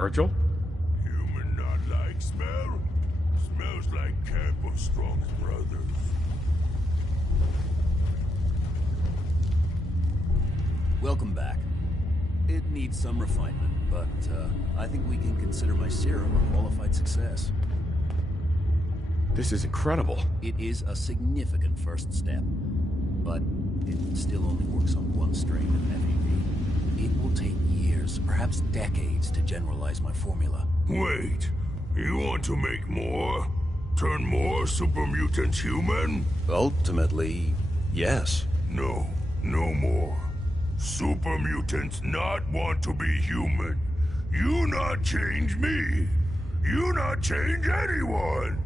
Virgil? Human not like smell? Smells like camp of Strong's brothers. Welcome back. It needs some refinement, but I think we can consider my serum a qualified success. This is incredible. It is a significant first step, but it still only works on one strain of FEV. It will take years, perhaps decades, to generalize my formula. Wait, you want to make more? Turn more super mutants human? Ultimately, yes. No, no more. Super mutants not want to be human. You not change me. You not change anyone.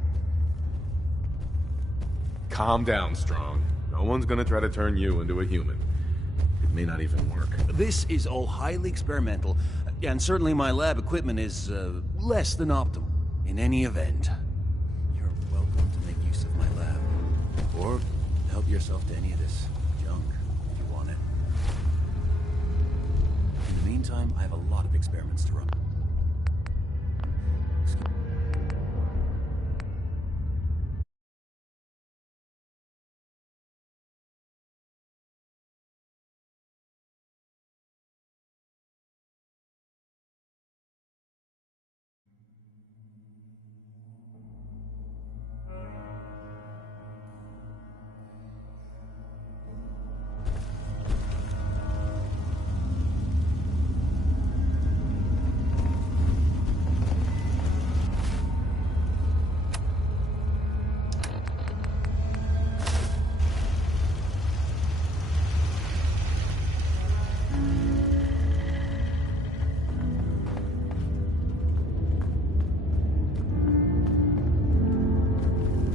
Calm down, Strong. No one's gonna try to turn you into a human. It may not even work. This is all highly experimental, and certainly my lab equipment is less than optimal. In any event, you're welcome to make use of my lab. Or help yourself to any of this junk if you want it. In the meantime, I have a lot of experiments to run.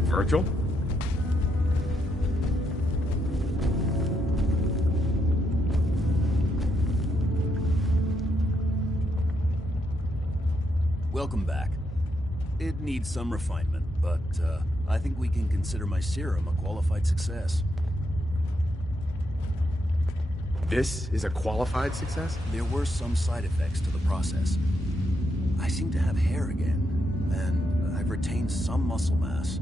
Virgil? Welcome back. It needs some refinement, but I think we can consider my serum a qualified success. This is a qualified success? There were some side effects to the process. I seem to have hair again, and I've retained some muscle mass.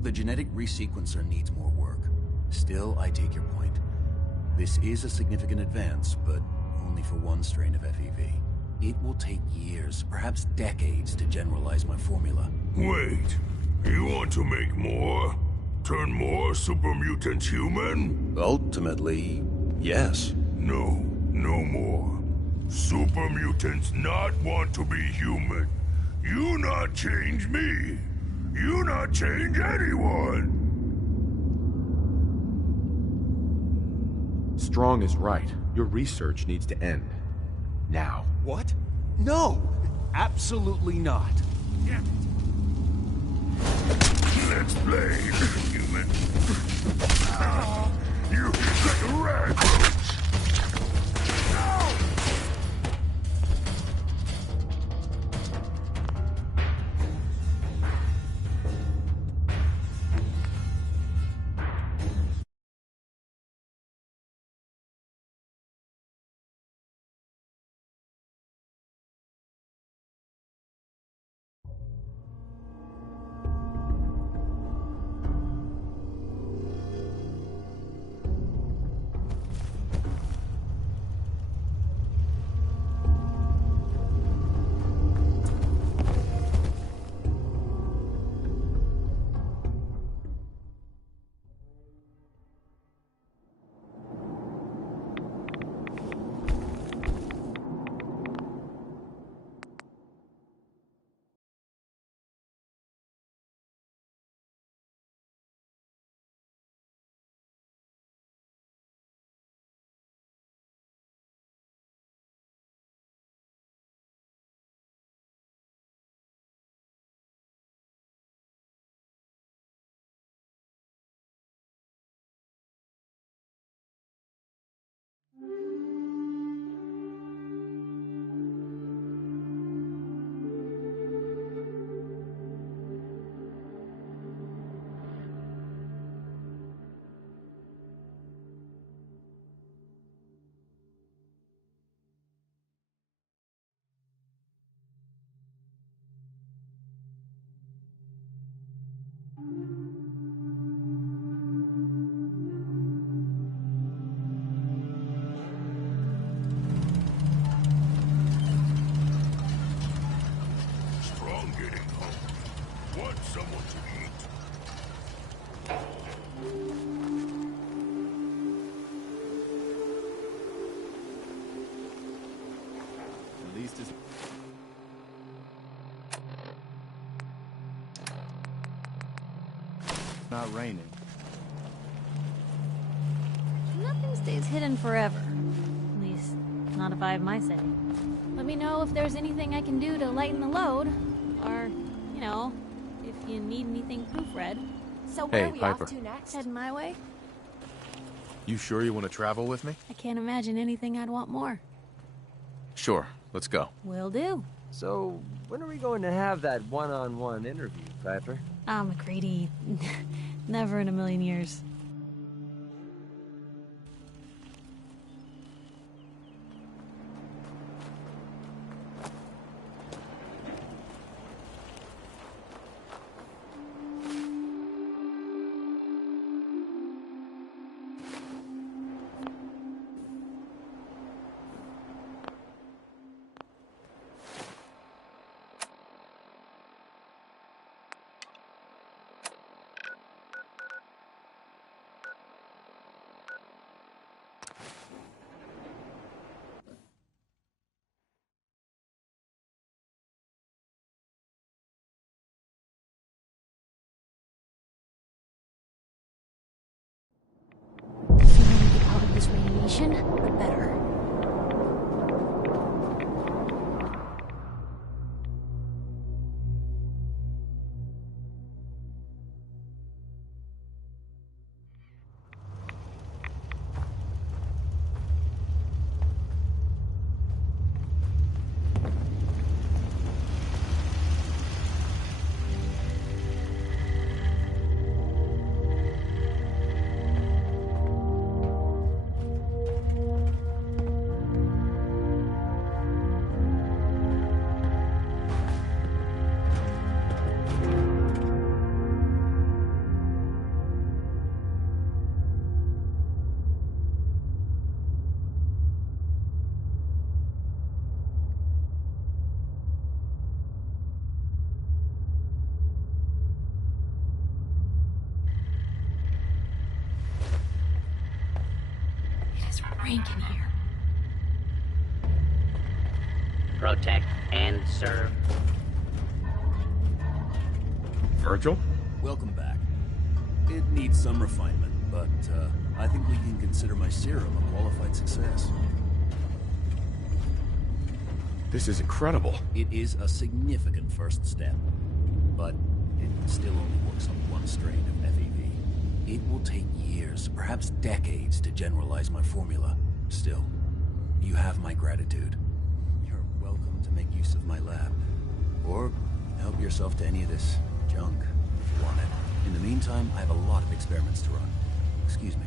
The genetic resequencer needs more work. Still, I take your point. This is a significant advance, but only for one strain of FEV. It will take years, perhaps decades, to generalize my formula. Wait, you want to make more? Turn more super mutants human? Ultimately, yes. No, no more. Super mutants not want to be human. You not change me. You not change anyone. Strong is right. Your research needs to end. Now. What? No! Absolutely not. Damn it. Let's play, human. You hit like a rat roach. No! not raining. Nothing stays hidden forever. At least, not if I have my say. Let me know if there's anything I can do to lighten the load. Or, you know, if you need anything proofread. So where Hey, are we Piper. off to next? Heading my way? You sure you want to travel with me? I can't imagine anything I'd want more. Sure, let's go. Will do. So, when are we going to have that one-on-one interview, Piper? Ah, McCready. Never in a million years. The sooner we get out of this radiation, the better. It is rank in here. Protect and serve. Virgil? Welcome back. It needs some refinement, but I think we can consider my serum a qualified success. This is incredible. It is a significant first step, but it still only works on one strain of FEV. It will take years, perhaps decades, to generalize my formula. Still, you have my gratitude. You're welcome to make use of my lab. Or help yourself to any of this junk, if you want it. In the meantime, I have a lot of experiments to run. Excuse me.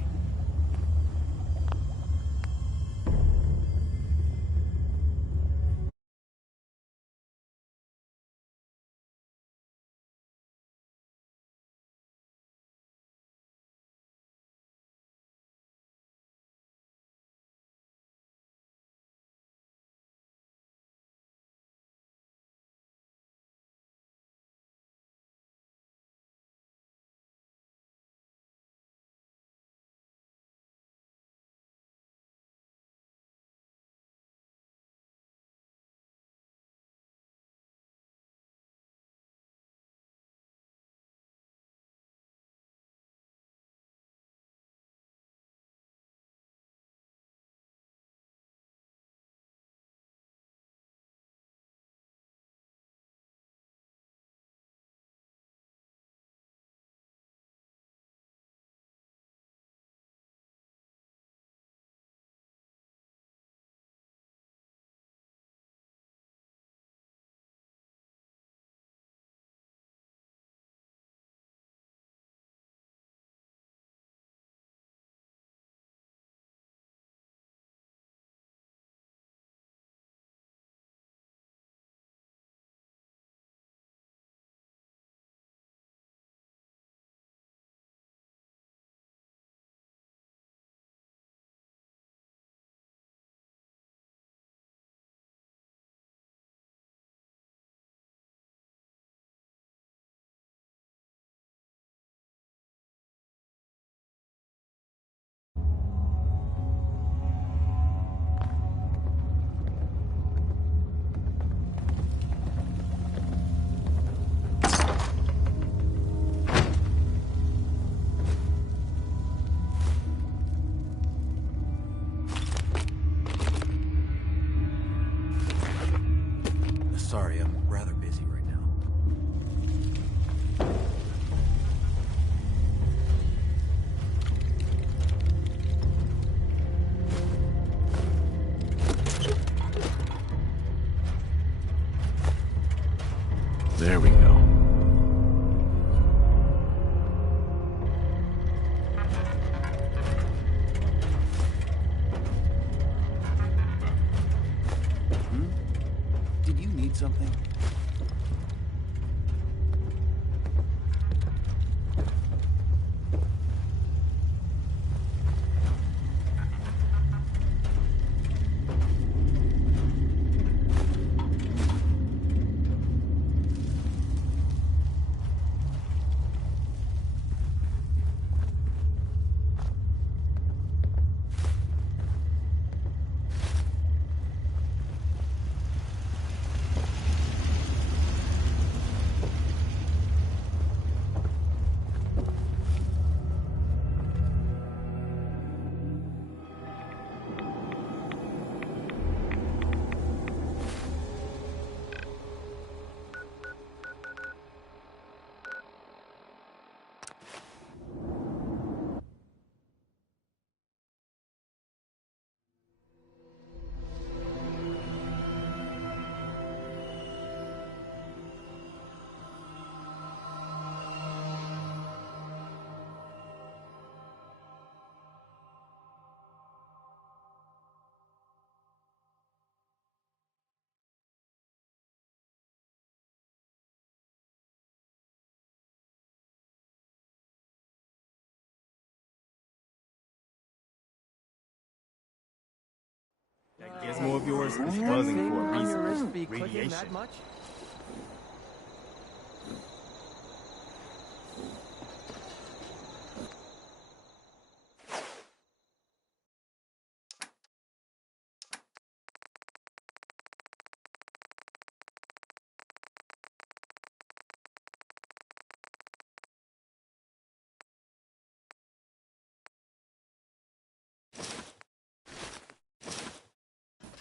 Osmo of yours is That buzzing thing for a on your reason. wrist be clicking Radiation. that much?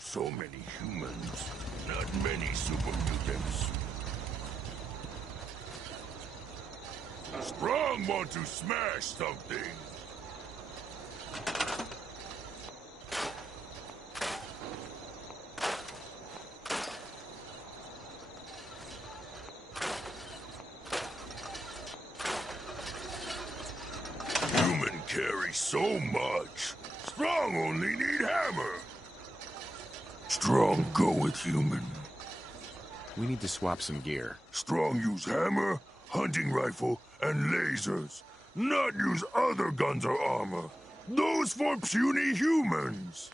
So many humans, not many super mutants. Strong want to smash something. Human carry so much. Strong only need hammer. Strong go with human. We need to swap some gear. Strong use hammer, hunting rifle, and lasers. Not use other guns or armor. Those for puny humans.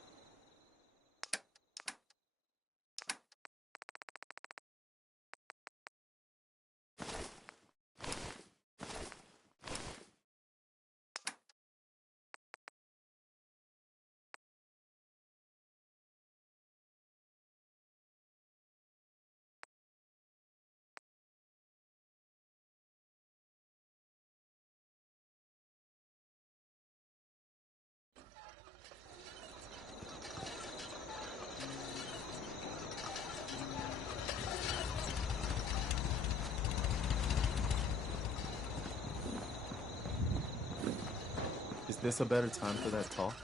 Is this a better time for that talk?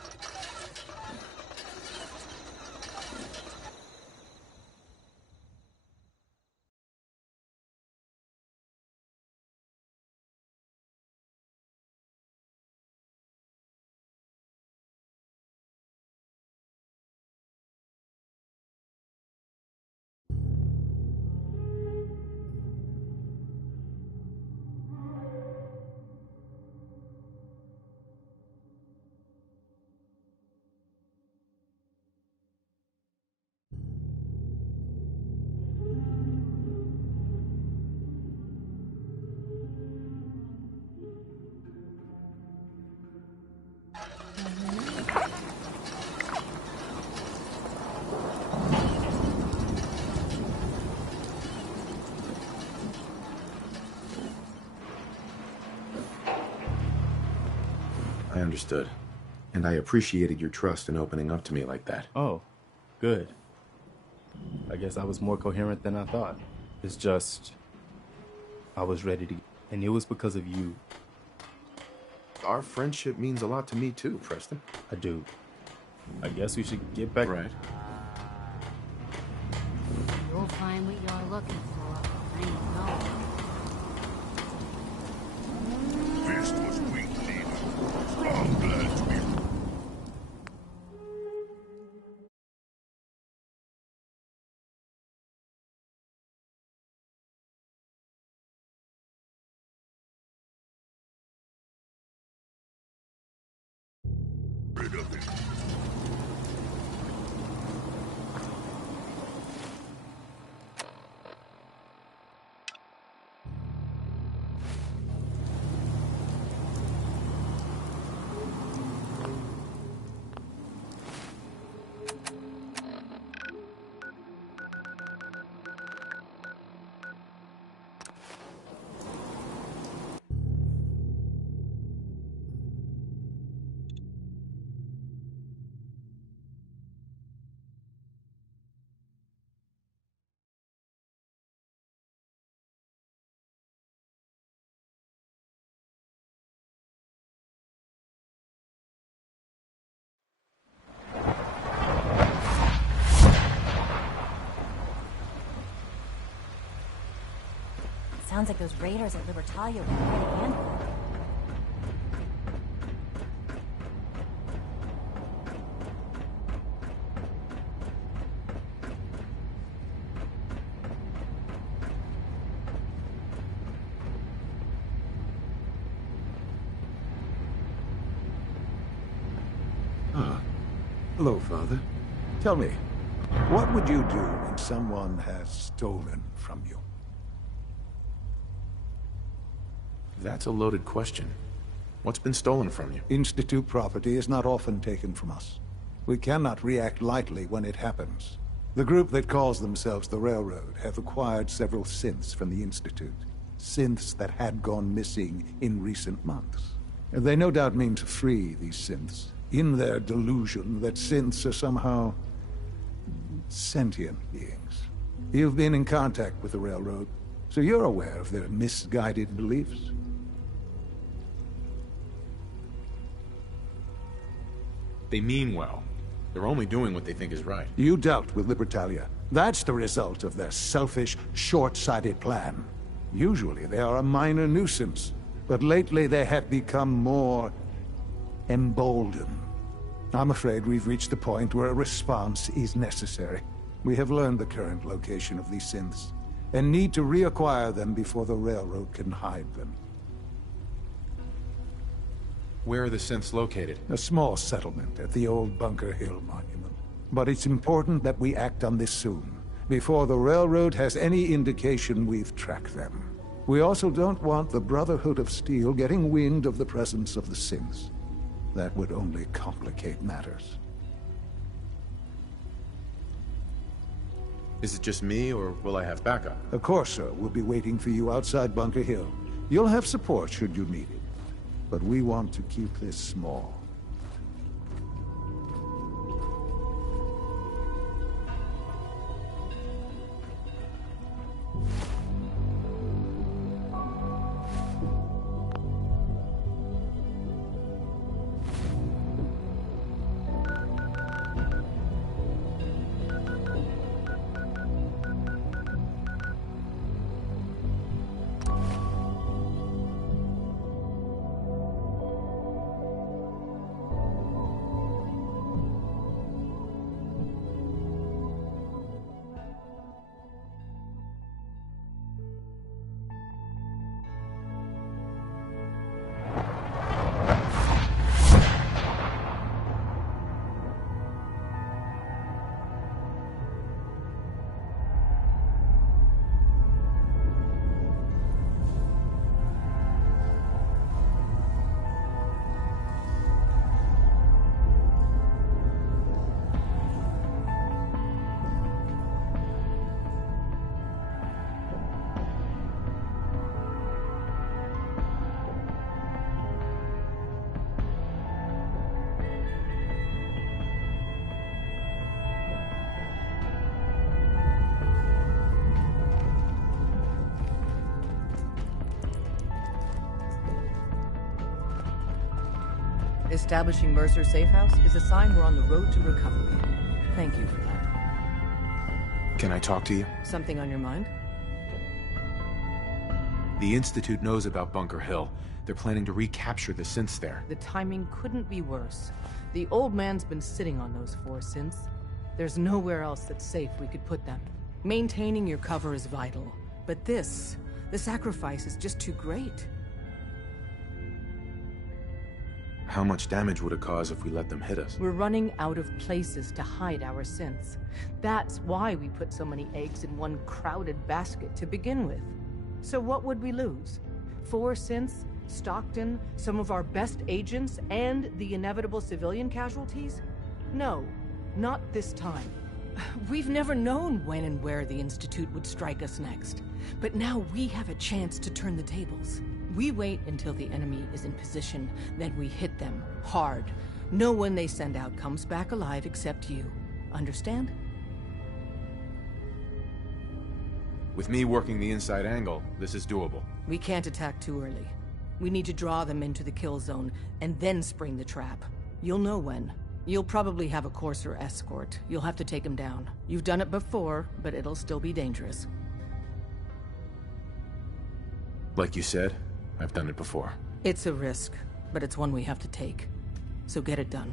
I understood. And I appreciated your trust in opening up to me like that. Oh, good. I guess I was more coherent than I thought. It's just, I was ready to, and it was because of you. Our friendship means a lot to me too, Preston. I do. I guess we should get back. Right. You'll find what you're looking for. I know. Fist was weak, leader. Strong glad to be. Rid of him. Sounds like those raiders at Libertalia were quite a handful. Hello, Father. Tell me, What would you do when someone has stolen from you? That's a loaded question. What's been stolen from you? Institute property is not often taken from us. We cannot react lightly when it happens. The group that calls themselves the Railroad have acquired several synths from the Institute. Synths that had gone missing in recent months. They no doubt mean to free these synths, in their delusion that synths are somehow sentient beings. You've been in contact with the Railroad, so you're aware of their misguided beliefs. They mean well. They're only doing what they think is right. You dealt with Libertalia. That's the result of their selfish, short-sighted plan. Usually they are a minor nuisance, but lately they have become more emboldened. I'm afraid we've reached the point where a response is necessary. We have learned the current location of these synths, and need to reacquire them before the Railroad can hide them. Where are the synths located? A small settlement at the old Bunker Hill monument. But it's important that we act on this soon, before the Railroad has any indication we've tracked them. We also don't want the Brotherhood of Steel getting wind of the presence of the synths. That would only complicate matters. Is it just me, or will I have backup? A Corsair will be waiting for you outside Bunker Hill. You'll have support should you need it. But we want to keep this small. Establishing Mercer Safe House is a sign we're on the road to recovery. Thank you for that. Can I talk to you? Something on your mind? The Institute knows about Bunker Hill. They're planning to recapture the synths there. The timing couldn't be worse. The old man's been sitting on those 4 synths. There's nowhere else that's safe we could put them. Maintaining your cover is vital. But the sacrifice is just too great. How much damage would it cause if we let them hit us? We're running out of places to hide our synths. That's why we put so many eggs in one crowded basket to begin with. So what would we lose? 4 synths, Stockton, some of our best agents, and the inevitable civilian casualties? No, not this time. We've never known when and where the Institute would strike us next. But now we have a chance to turn the tables. We wait until the enemy is in position, then we hit them hard. No one they send out comes back alive except you. Understand? With me working the inside angle, this is doable. We can't attack too early. We need to draw them into the kill zone, and then spring the trap. You'll know when. You'll probably have a Corsair escort. You'll have to take him down. You've done it before, but it'll still be dangerous. Like you said, I've done it before. It's a risk, but it's one we have to take. So get it done.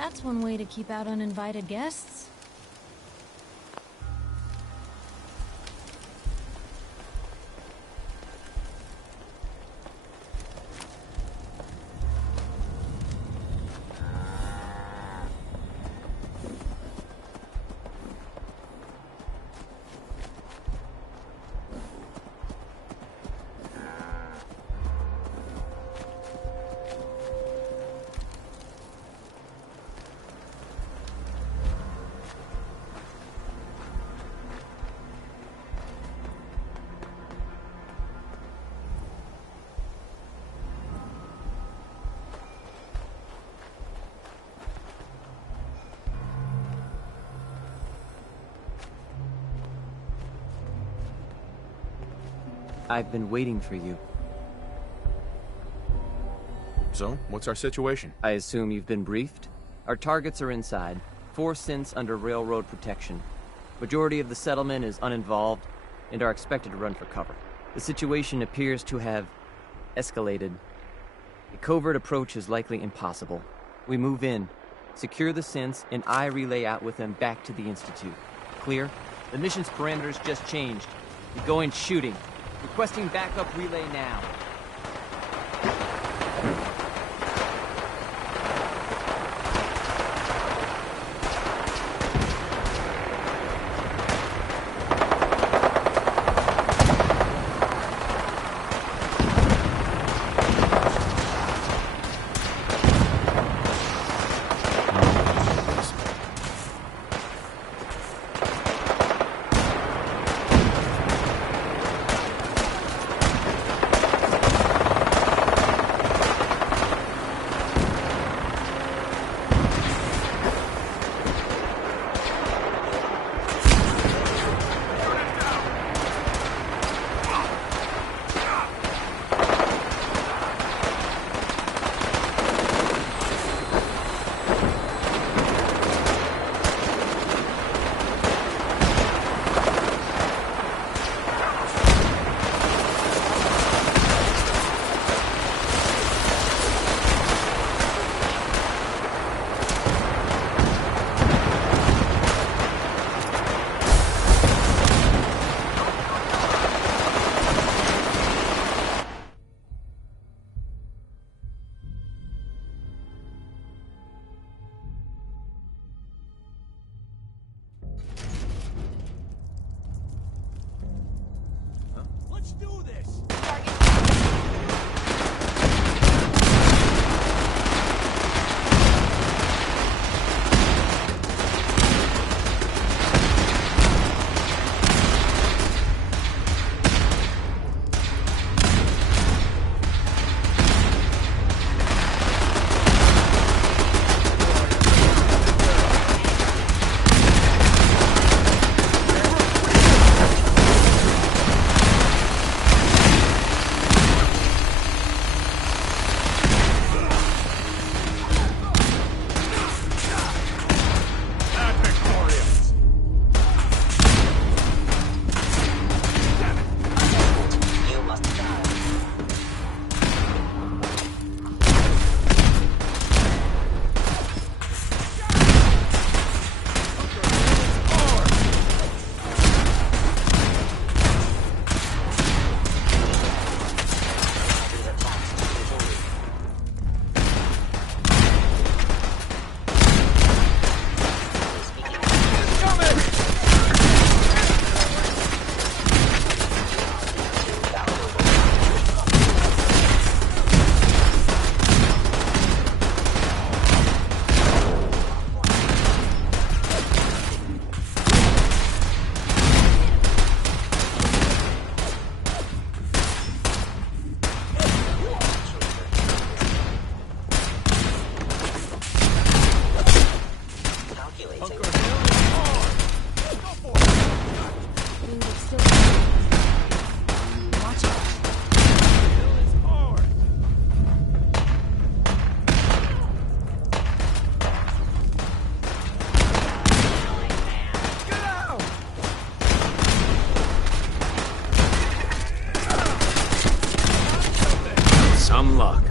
That's one way to keep out uninvited guests. I've been waiting for you. So, what's our situation? I assume you've been briefed? Our targets are inside, 4 synths under railroad protection. Majority of the settlement is uninvolved and are expected to run for cover. The situation appears to have escalated. A covert approach is likely impossible. We move in, secure the synths, and I relay out with them back to the Institute. Clear? The mission's parameters just changed. We go in shooting. Requesting backup relay now. Let's do this! Some luck.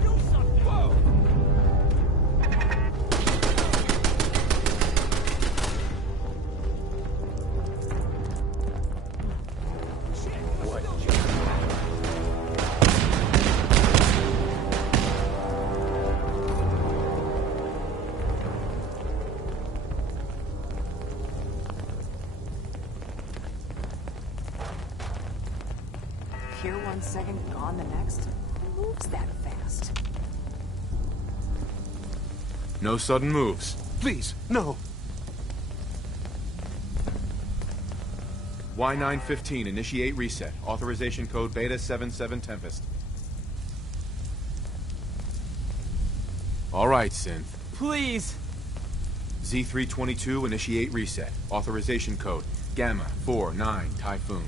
Here one second, gone the next. Who moves that fast? No sudden moves. Please, no. Y915, initiate reset. Authorization code Beta 77 Tempest. All right, Synth. Please! Z322, initiate reset. Authorization code Gamma 49 Typhoon.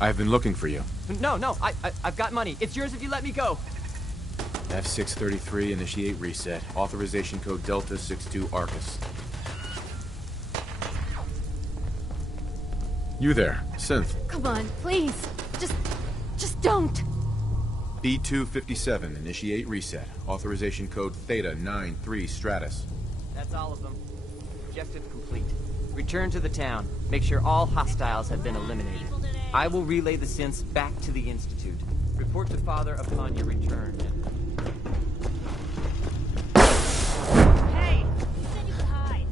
I've been looking for you. No, I've got money. It's yours if you let me go. F633, initiate reset. Authorization code Delta 62 Arcus. You there, Synth. Come on, please. Just don't. B257, initiate reset. Authorization code Theta 93 Stratus. That's all of them. Objective complete. Return to the town. Make sure all hostiles have been eliminated. I will relay the synths back to the Institute. Report to Father upon your return. Hey, you said you could hide.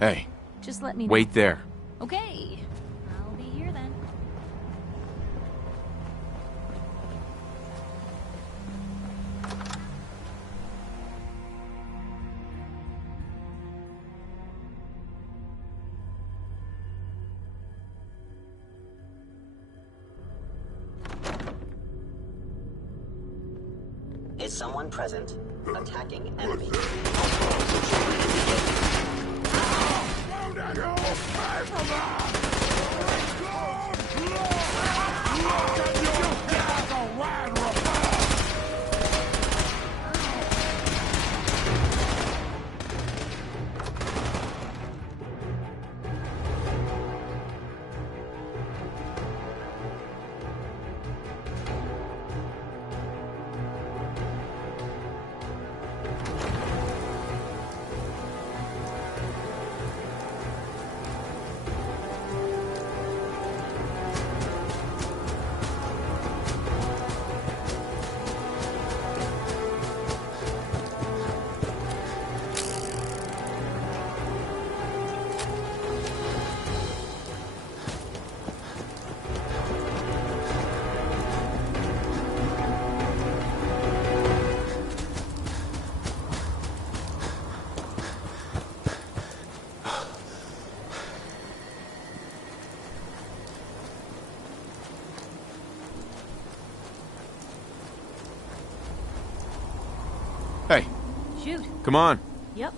Hey. Just let me know. Wait there. Okay. I'll be here then. is someone present attacking enemy. Hey. Shoot. Come on. Yep.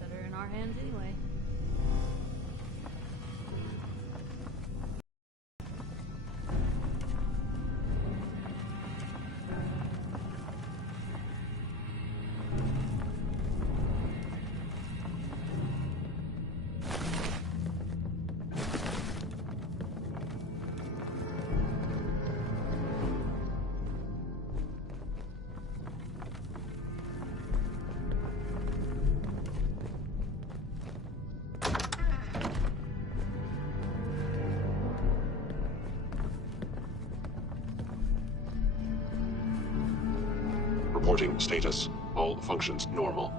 Better in our hands anyway. Reporting status. All functions normal.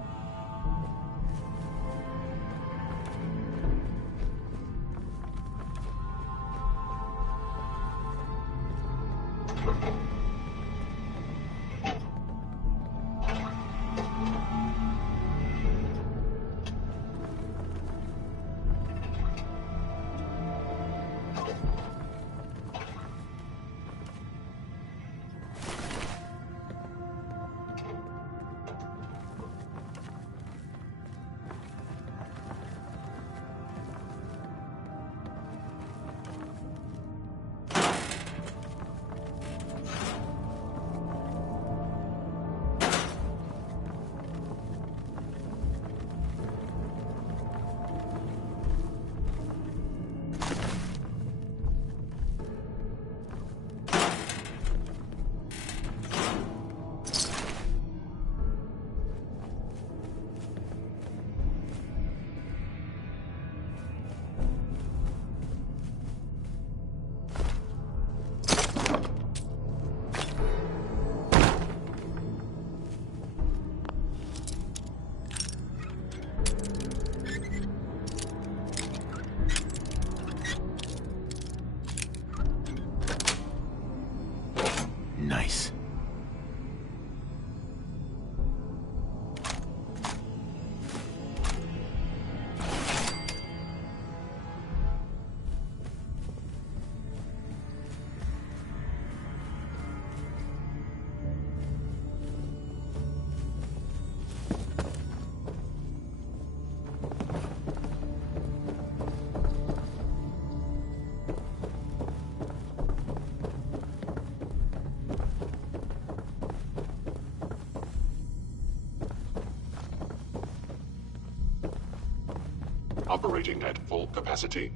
Nice. Operating at full capacity.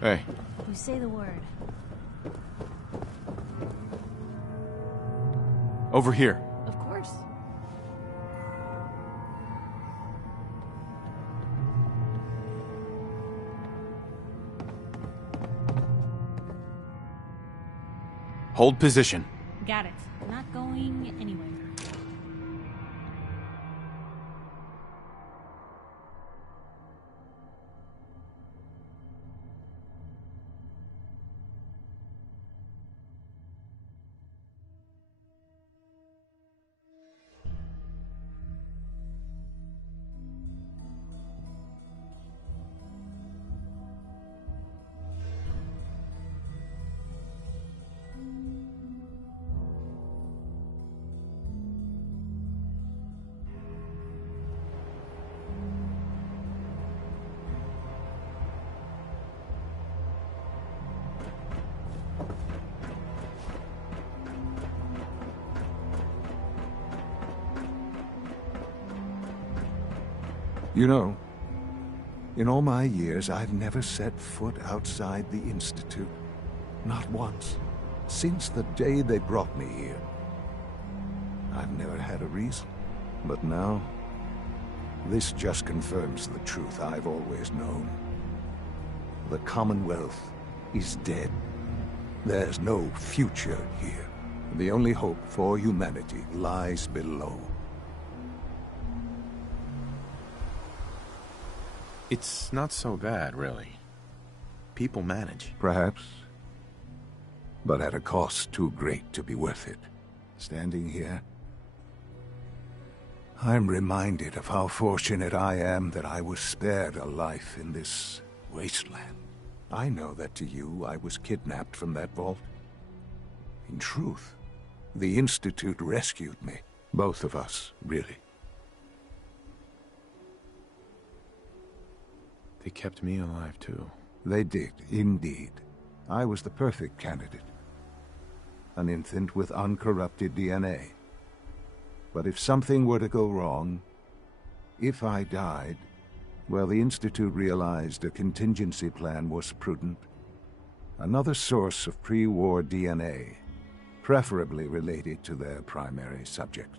Hey. You say the word. Over here. Of course. Hold position. Got it. Not going anywhere. You know, in all my years, I've never set foot outside the Institute. Not once. Since the day they brought me here. I've never had a reason. But now, this just confirms the truth I've always known. The Commonwealth is dead. There's no future here. The only hope for humanity lies below. It's not so bad, really. People manage. Perhaps. But at a cost too great to be worth it. Standing here, I'm reminded of how fortunate I am that I was spared a life in this wasteland. I know that to you, I was kidnapped from that vault. In truth, the Institute rescued me. Both of us, really. They kept me alive, too. They did, indeed. I was the perfect candidate. An infant with uncorrupted DNA. But if something were to go wrong, if I died, well, the Institute realized a contingency plan was prudent. Another source of pre-war DNA, preferably related to their primary subject.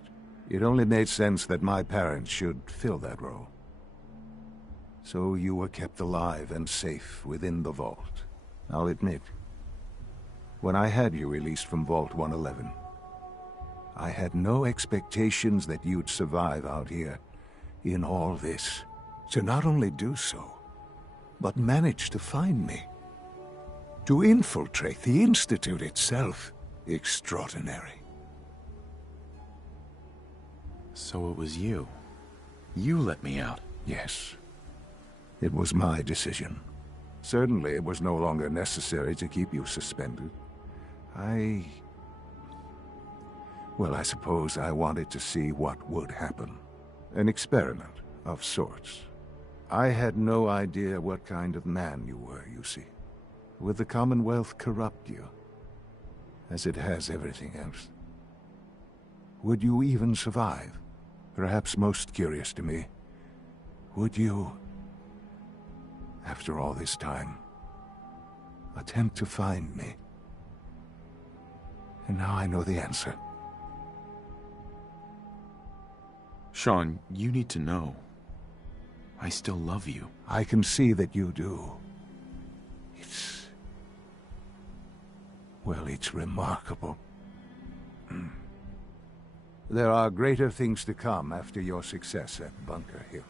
It only made sense that my parents should fill that role. So you were kept alive and safe within the vault. I'll admit, when I had you released from Vault 111, I had no expectations that you'd survive out here in all this. To not only do so, but manage to find me. To infiltrate the Institute itself. Extraordinary. So it was you. You let me out. Yes. It was my decision. Certainly it was no longer necessary to keep you suspended. Well, I suppose I wanted to see what would happen. An experiment of sorts. I had no idea what kind of man you were, you see. Would the Commonwealth corrupt you? As it has everything else? Would you even survive? Perhaps most curious to me, would you, after all this time, attempt to find me? And now I know the answer. Sean, you need to know. I still love you. I can see that you do. Well, it's remarkable. There are greater things to come after your success at Bunker Hill.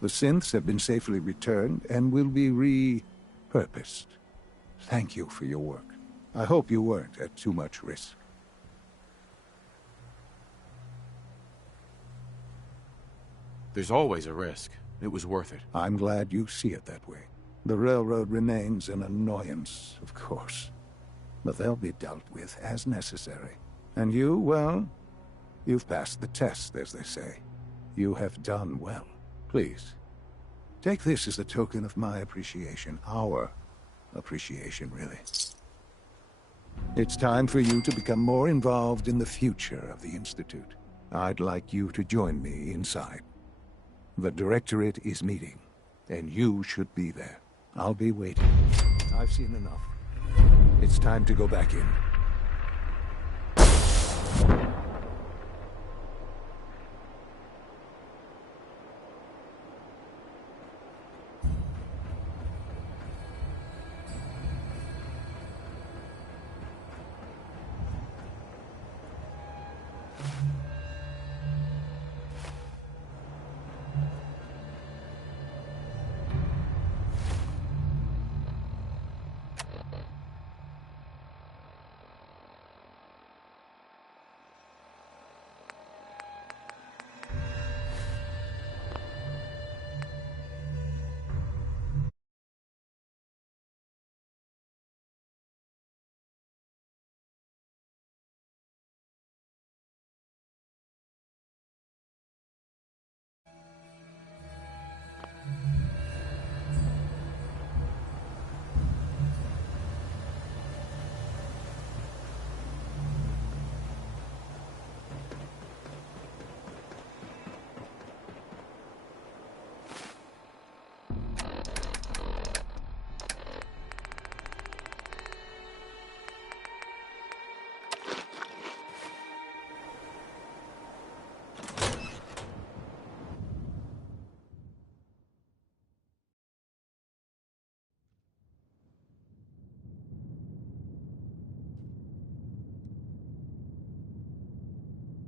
The synths have been safely returned and will be repurposed. Thank you for your work. I hope you weren't at too much risk. There's always a risk. It was worth it. I'm glad you see it that way. The railroad remains an annoyance, of course. But they'll be dealt with as necessary. And you, well, you've passed the test, as they say. You have done well. Please, take this as a token of my appreciation. Our appreciation, really. It's time for you to become more involved in the future of the Institute. I'd like you to join me inside. The Directorate is meeting, and you should be there. I'll be waiting. I've seen enough. It's time to go back in.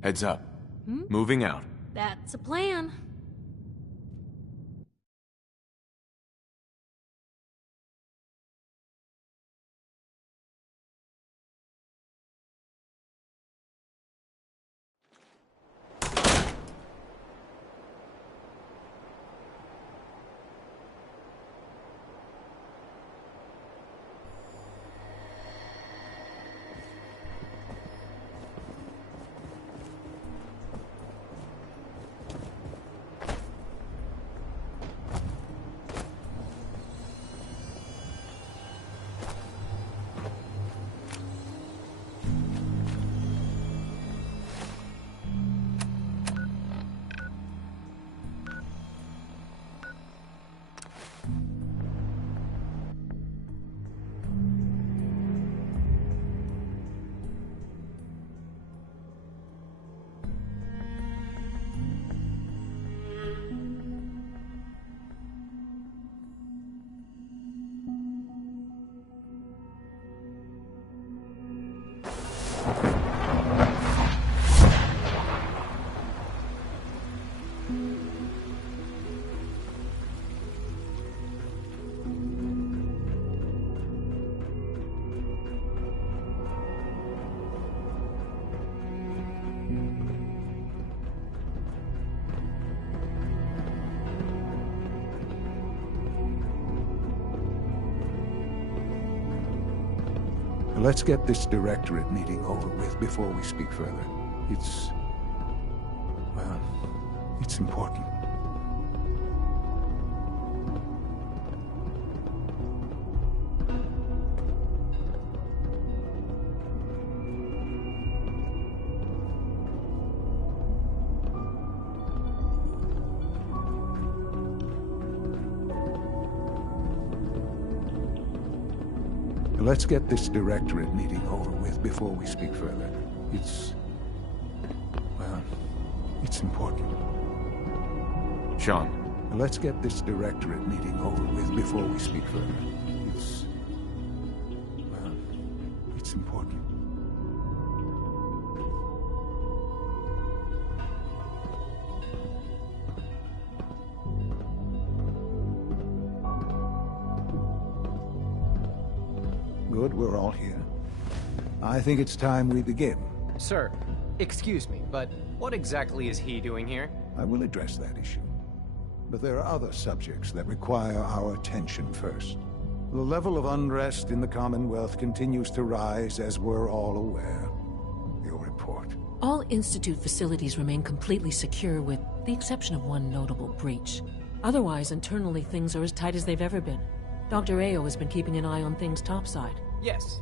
Heads up. Moving out. That's a plan. Let's get this directorate meeting over with before we speak further. It's important. Let's get this directorate meeting over with before we speak further. It's important. Sean. Let's get this directorate meeting over with before we speak further. It's important. Good, we're all here. I think it's time we begin. Sir, excuse me, but what exactly is he doing here? I will address that issue. But there are other subjects that require our attention first. The level of unrest in the Commonwealth continues to rise, as we're all aware. Your report. All Institute facilities remain completely secure with the exception of one notable breach. Otherwise, internally, things are as tight as they've ever been. Dr. Ao has been keeping an eye on things topside. Yes,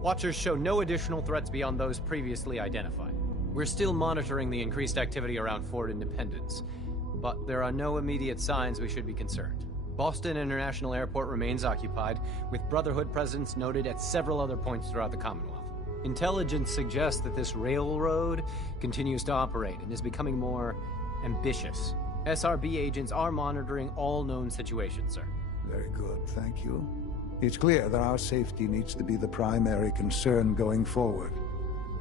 Watchers show no additional threats beyond those previously identified. We're still monitoring the increased activity around Fort Independence, but there are no immediate signs we should be concerned. Boston International Airport remains occupied, with Brotherhood presence noted at several other points throughout the Commonwealth. Intelligence suggests that this railroad continues to operate and is becoming more ambitious. SRB agents are monitoring all known situations, sir. Very good, thank you. It's clear that our safety needs to be the primary concern going forward.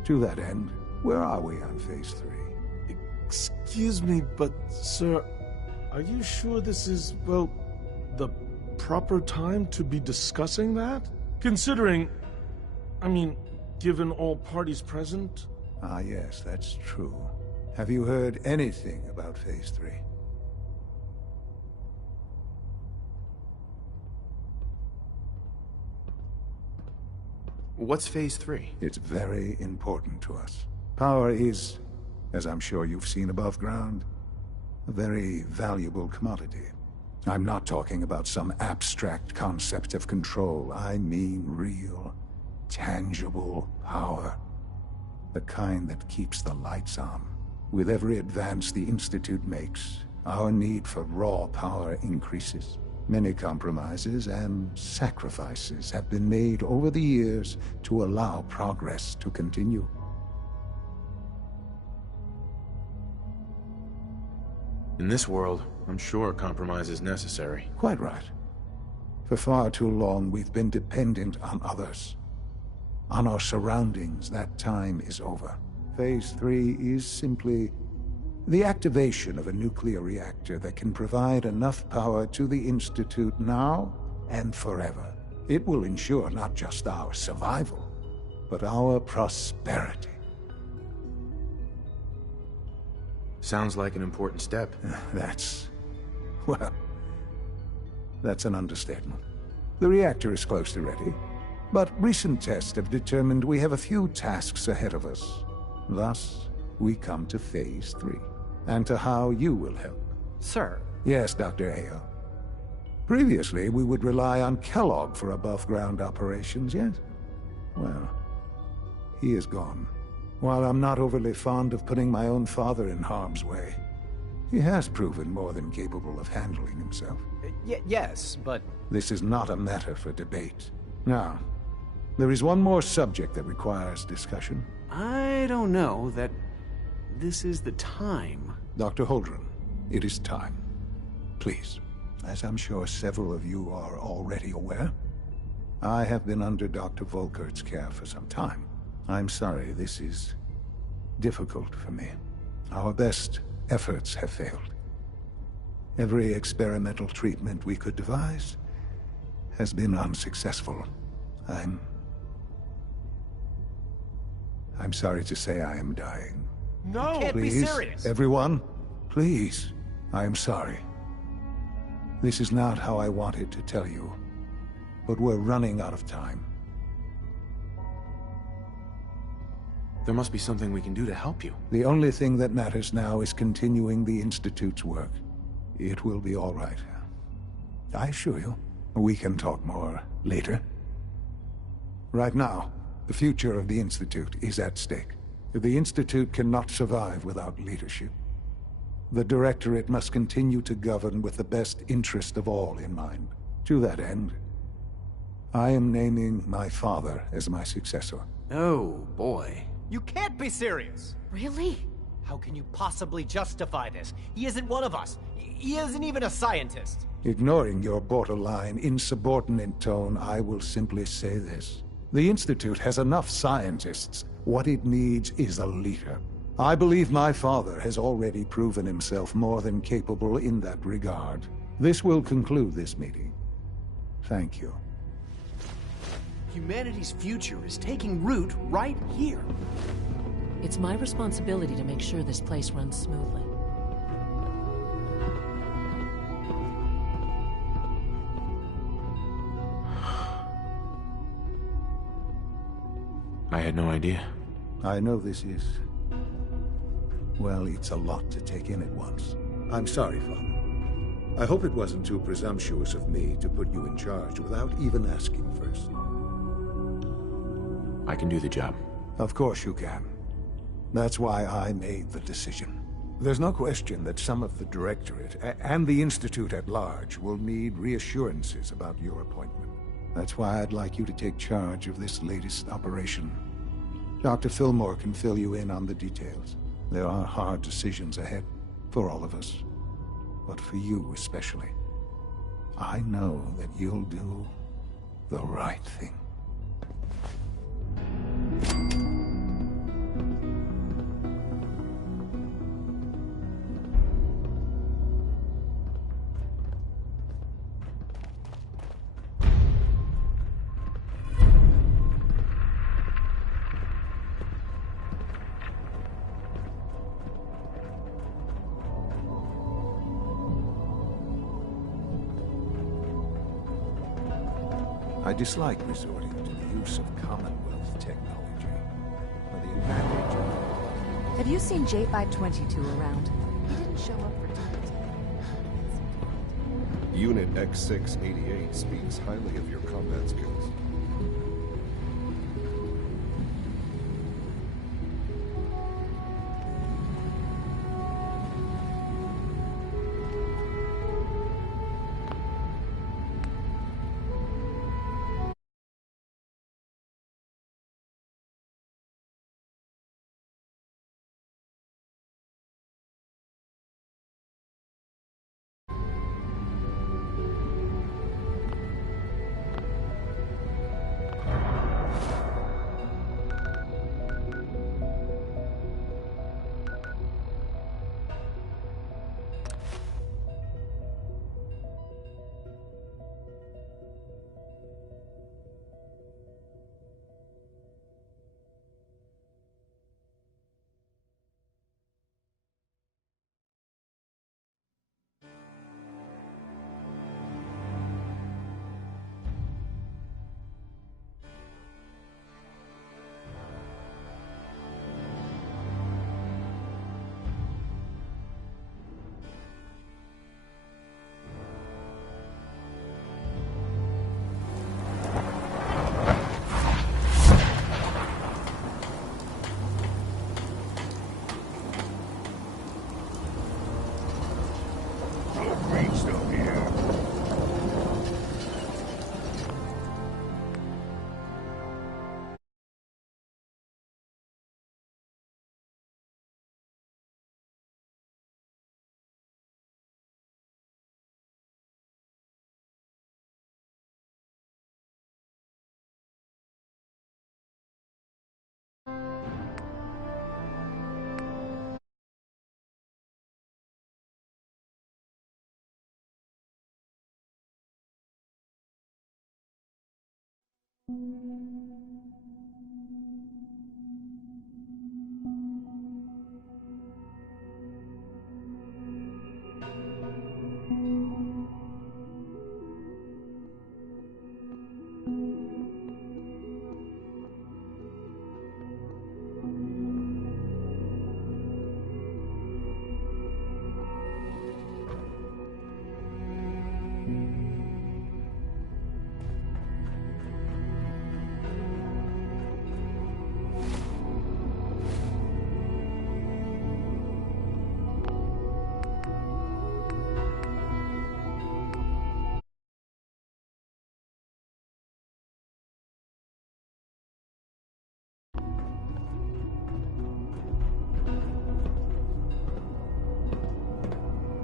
To that end, where are we on Phase 3? Excuse me, but, sir, are you sure this is, well, the proper time to be discussing that? Considering, I mean, given all parties present? Ah, yes, that's true. Have you heard anything about Phase 3? What's Phase 3? It's very important to us. Power is, as I'm sure you've seen above ground, a very valuable commodity. I'm not talking about some abstract concept of control. I mean real, tangible power. The kind that keeps the lights on. With every advance the Institute makes, our need for raw power increases. Many compromises and sacrifices have been made over the years to allow progress to continue. In this world, I'm sure compromise is necessary. Quite right. For far too long, we've been dependent on others. On our surroundings. That time is over. Phase 3 is simply the activation of a nuclear reactor that can provide enough power to the Institute now and forever. It will ensure not just our survival, but our prosperity. Sounds like an important step. That's an understatement. The reactor is close to ready, but recent tests have determined we have a few tasks ahead of us. Thus, we come to Phase 3, and to how you will help. Sir? Yes, Dr. Ayo. Previously, we would rely on Kellogg for above-ground operations, yes? Well, he is gone. While I'm not overly fond of putting my own father in harm's way, he has proven more than capable of handling himself. Yes, but... This is not a matter for debate. Now, there is one more subject that requires discussion. I don't know that this is the time. Dr. Holdren, it is time. Please, as I'm sure several of you are already aware, I have been under Dr. Volkert's care for some time. I'm sorry, this is difficult for me. Our best efforts have failed. Every experimental treatment we could devise has been unsuccessful. I'm sorry to say I am dying. No! You can't be serious! Everyone, please. I am sorry. This is not how I wanted to tell you, but we're running out of time. There must be something we can do to help you. The only thing that matters now is continuing the Institute's work. It will be all right. I assure you. We can talk more later. Right now, the future of the Institute is at stake. The Institute cannot survive without leadership. The Directorate must continue to govern with the best interest of all in mind. To that end, I am naming my father as my successor. Oh, boy. You can't be serious! Really? How can you possibly justify this? He isn't one of us. He isn't even a scientist. Ignoring your borderline, insubordinate tone, I will simply say this. The Institute has enough scientists. What it needs is a leader. I believe my father has already proven himself more than capable in that regard. This will conclude this meeting. Thank you. Humanity's future is taking root right here. It's my responsibility to make sure this place runs smoothly. I had no idea. I know this is... well, it's a lot to take in at once. I'm sorry, Father. I hope it wasn't too presumptuous of me to put you in charge without even asking first. I can do the job. Of course you can. That's why I made the decision. There's no question that some of the Directorate and the Institute at large will need reassurances about your appointment. That's why I'd like you to take charge of this latest operation. Dr. Fillmore can fill you in on the details. There are hard decisions ahead for all of us, but for you especially. I know that you'll do the right thing. I dislike resorting to the use of Commonwealth technology for the advantage of... Have you seen J522 around? He didn't show up for time. Unit X688 speaks highly of your combat skills.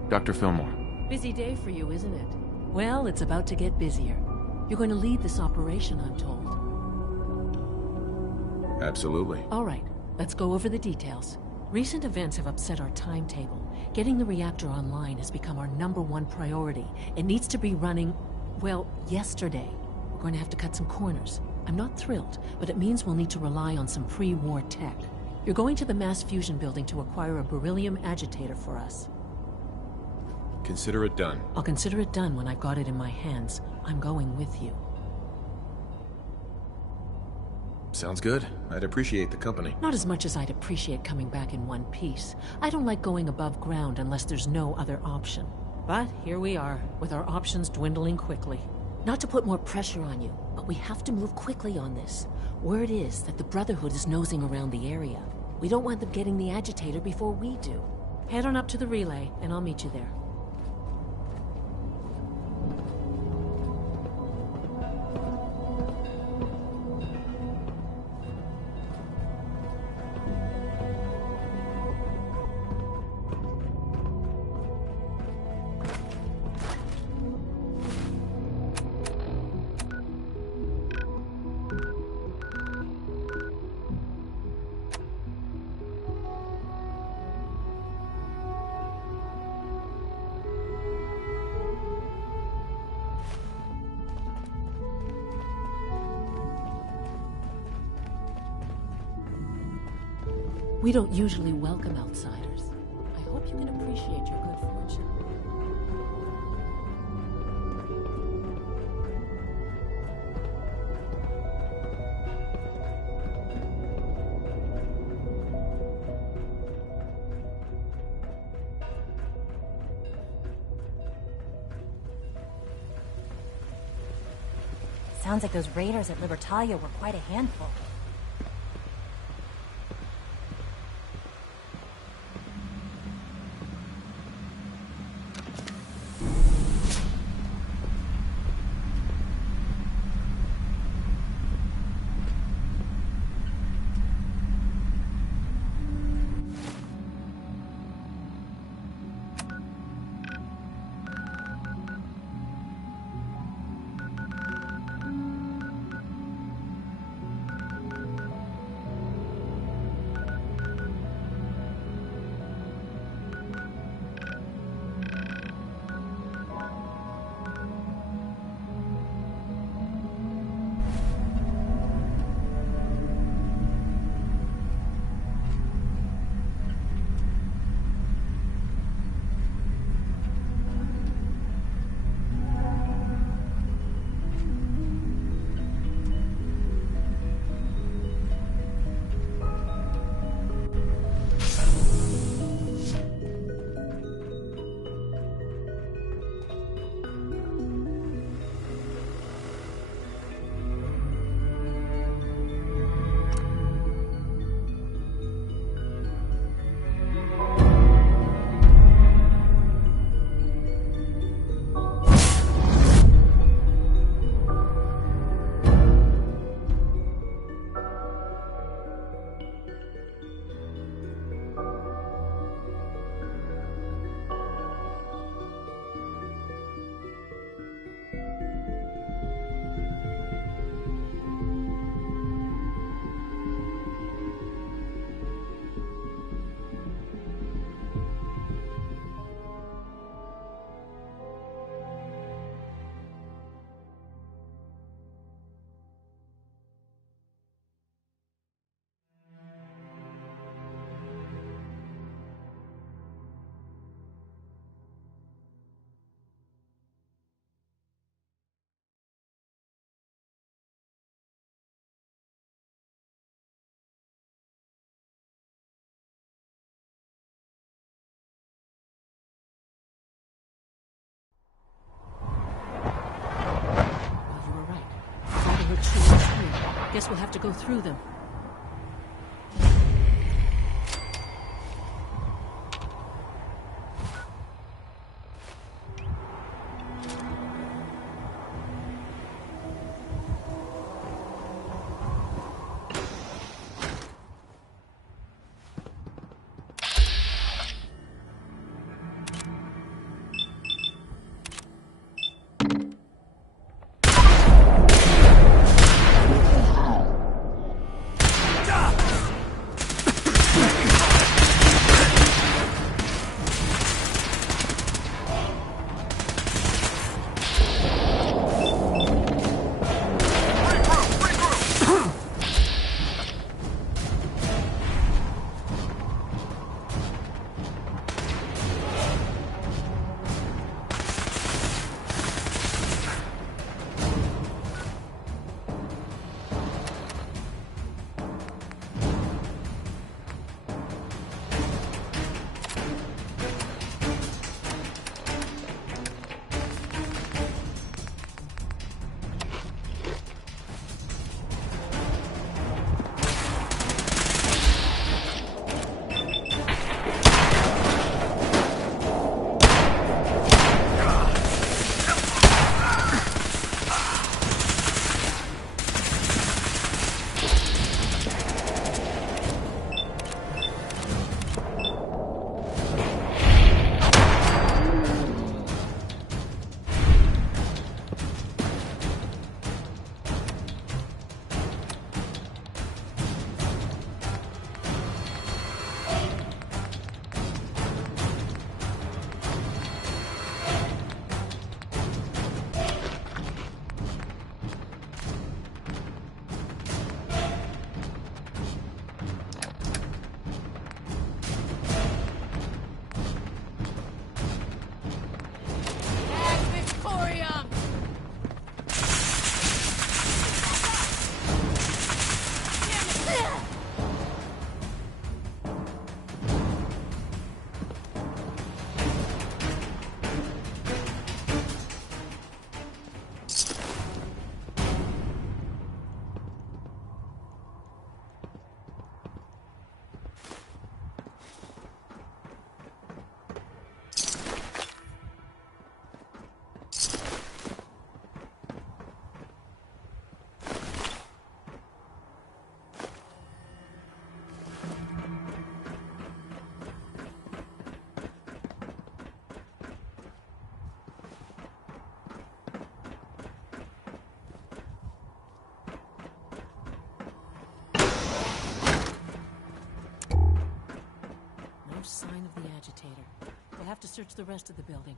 Dr. Fillmore. Busy day for you, isn't it? Well, it's about to get busier. You're going to lead this operation, I'm told. Absolutely. All right, let's go over the details. Recent events have upset our timetable. Getting the reactor online has become our #1 priority. It needs to be running, well, yesterday. We're going to have to cut some corners. I'm not thrilled, but it means we'll need to rely on some pre-war tech. You're going to the mass fusion building to acquire a beryllium agitator for us. Consider it done. I'll consider it done when I've got it in my hands. I'm going with you. Sounds good. I'd appreciate the company. Not as much as I'd appreciate coming back in one piece. I don't like going above ground unless there's no other option. But here we are, with our options dwindling quickly. Not to put more pressure on you, but we have to move quickly on this. Word is that the Brotherhood is nosing around the area. We don't want them getting the agitator before we do. Head on up to the relay, and I'll meet you there. We don't usually welcome outsiders. I hope you can appreciate your good fortune. Sounds like those raiders at Libertalia were quite a handful. Guess we'll have to go through them. have to search the rest of the building.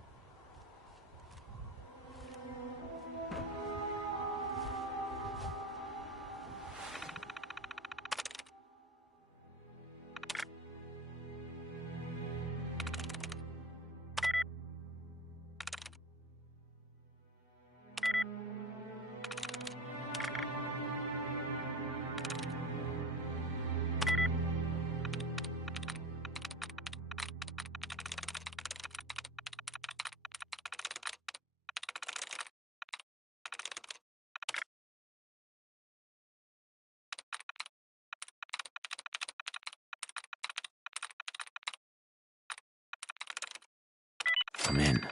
Come in.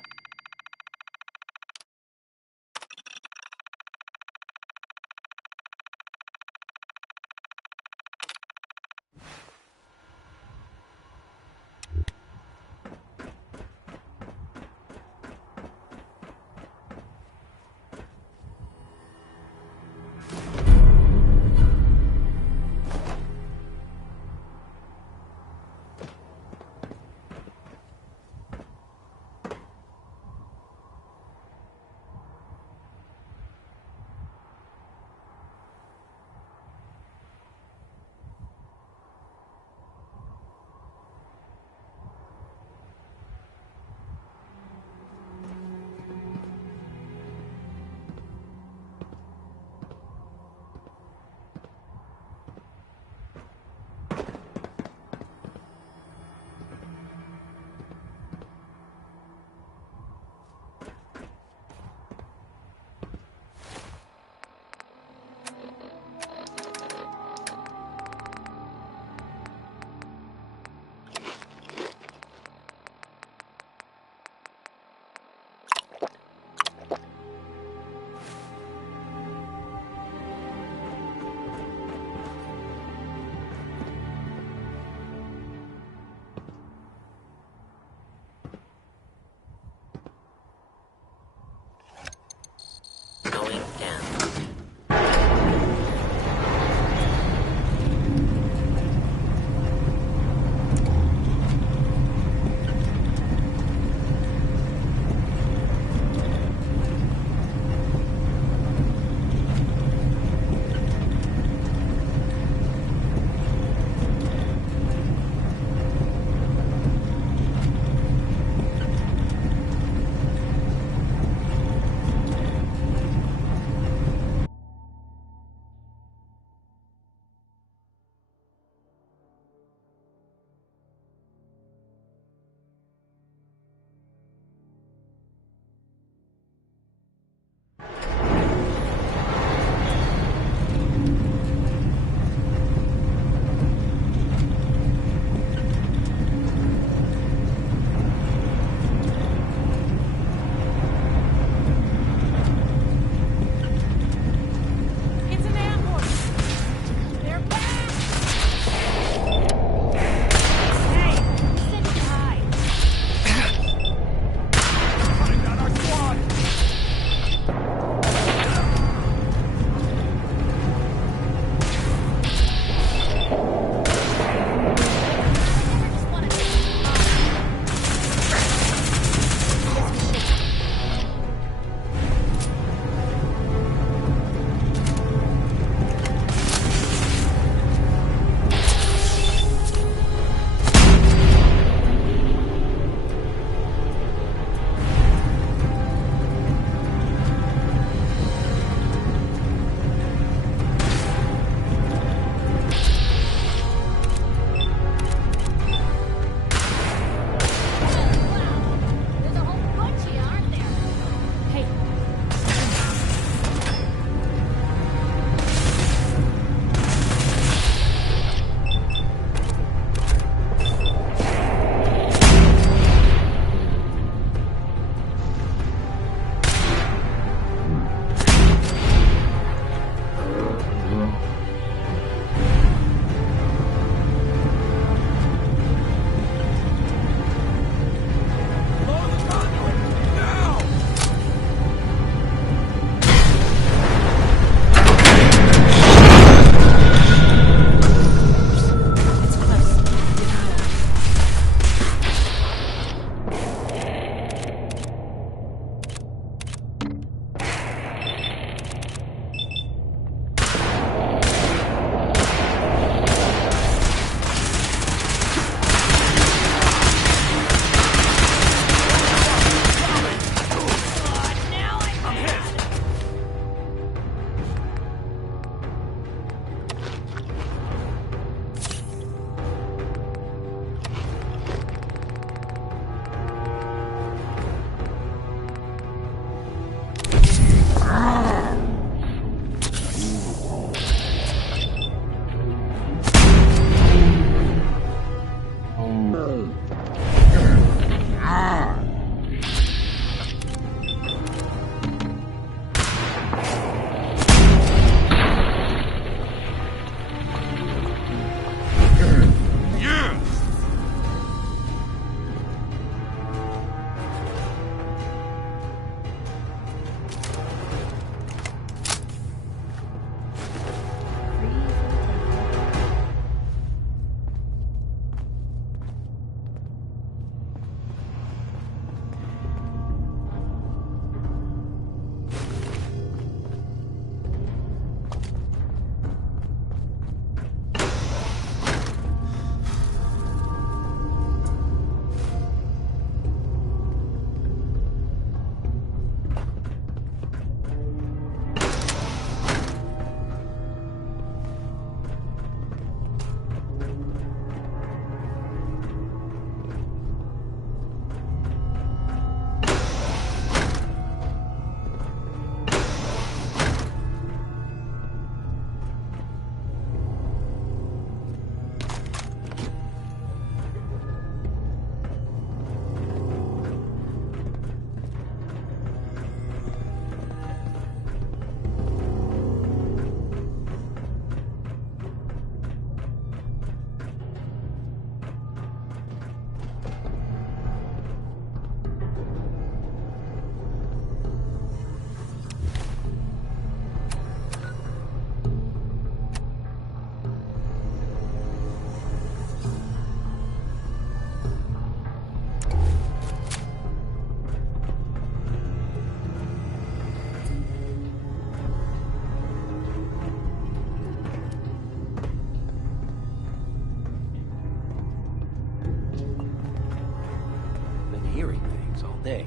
fixing things all day.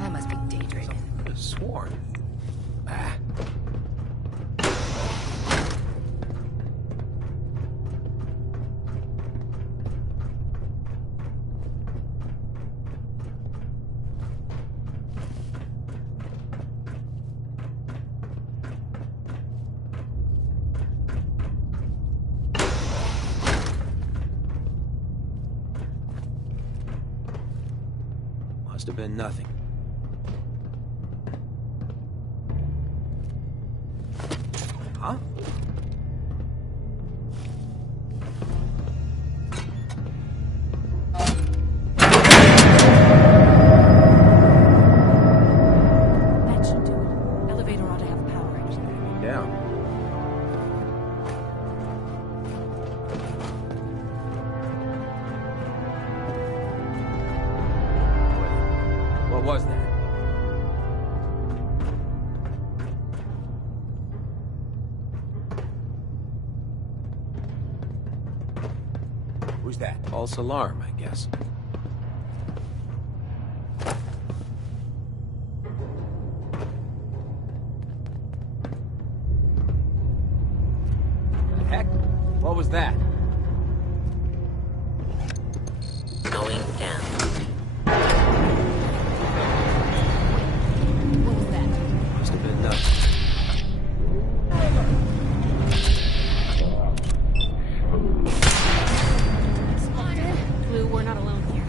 That must be daydreaming. I could have sworn. Ah. Must have been nothing. Huh? That should do it. Elevator ought to have power actually. Down. Wait, what was that? Who's that? False alarm, I guess. The heck? What was that? Going down. What was that? Must have been nothing. Blue, we're not alone here.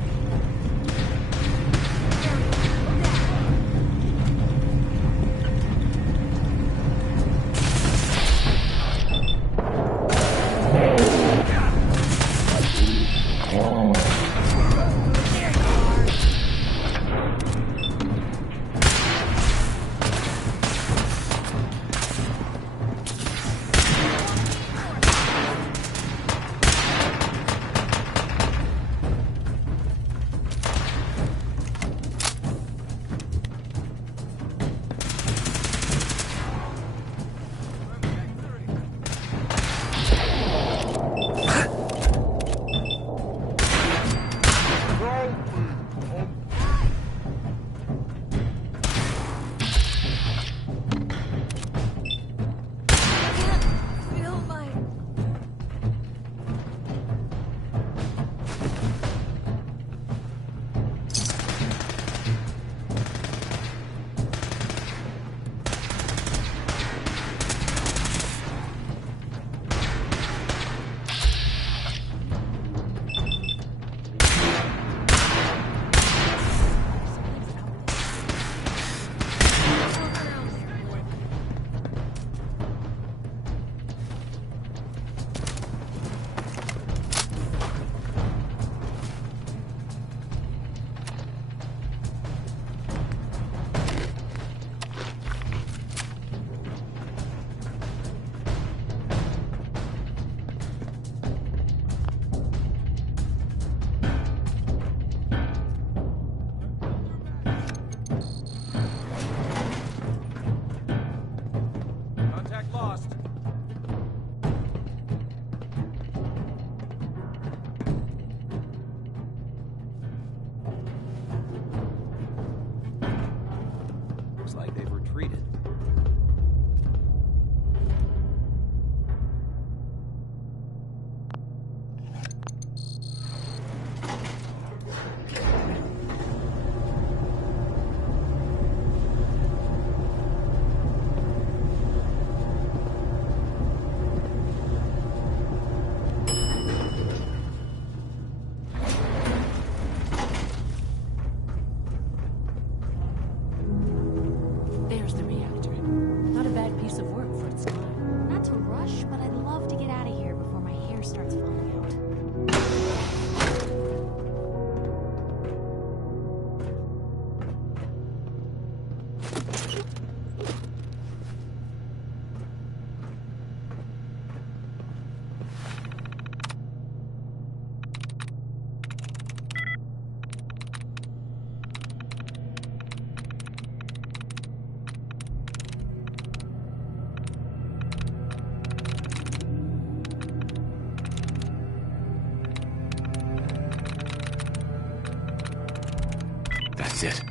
is it?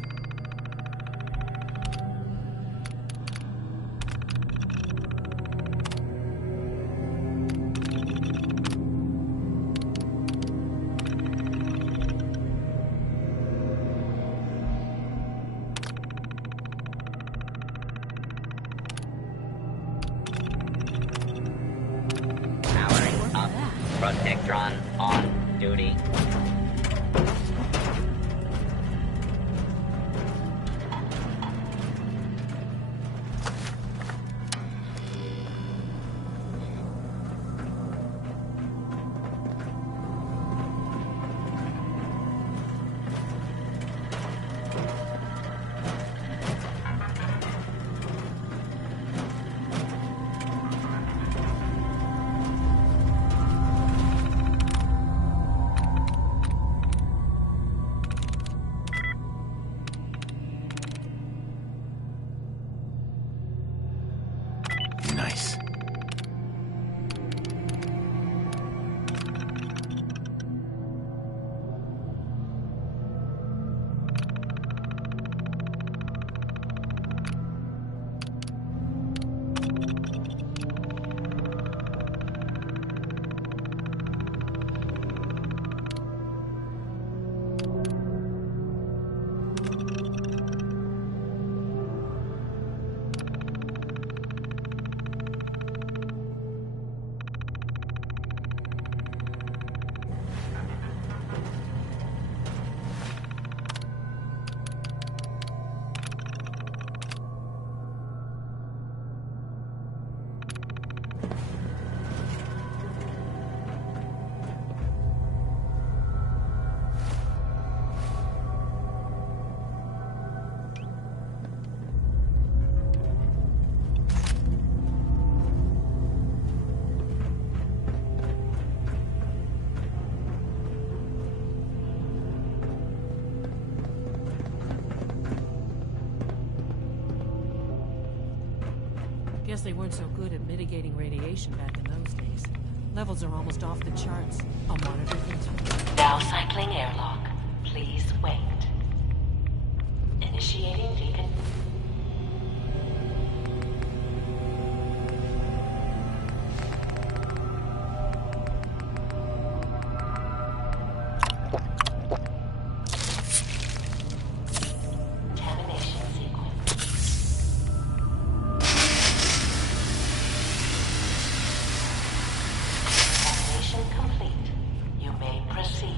Powering up. Protectron on duty. Nice. Guess they weren't so good at mitigating radiation back in those days. Levels are almost off the charts. I'll monitor things from here. Now cycling airlock. Please wait. Initiating beacon. Contamination sequence. Contamination complete. You may proceed.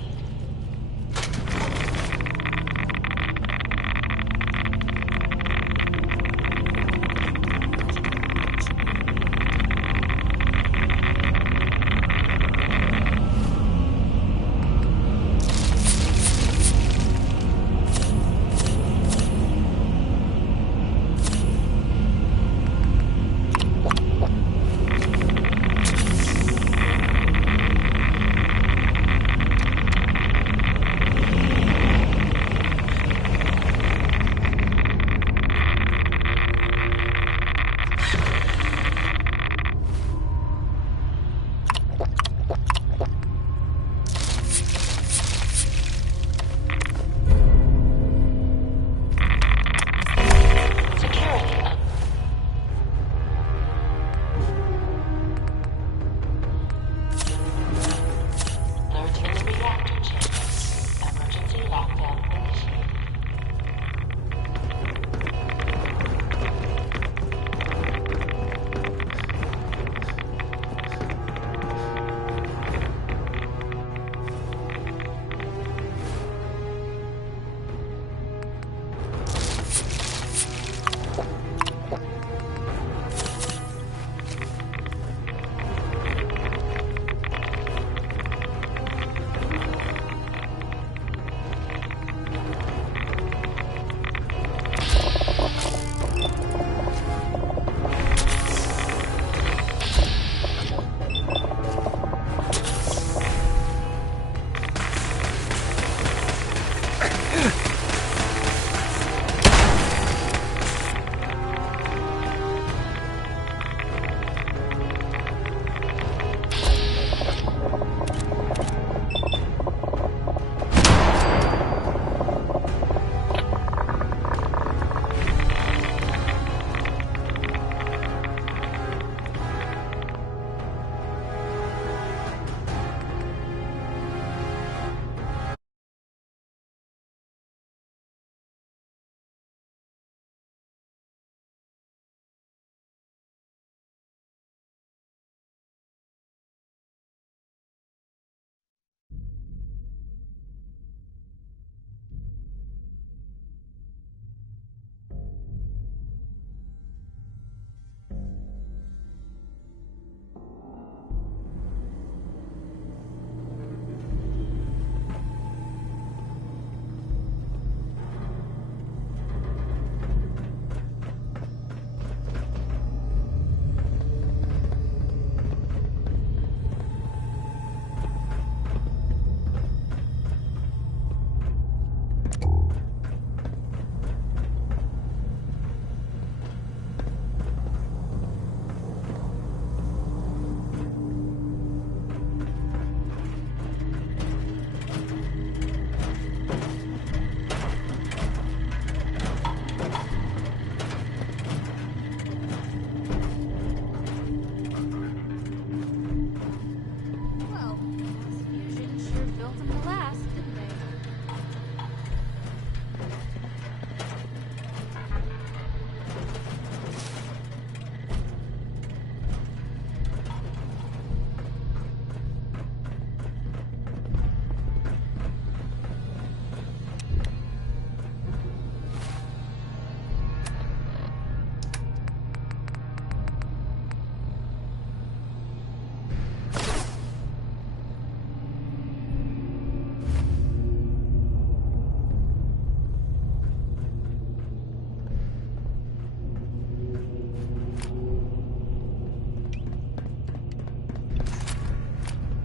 last, didn't they?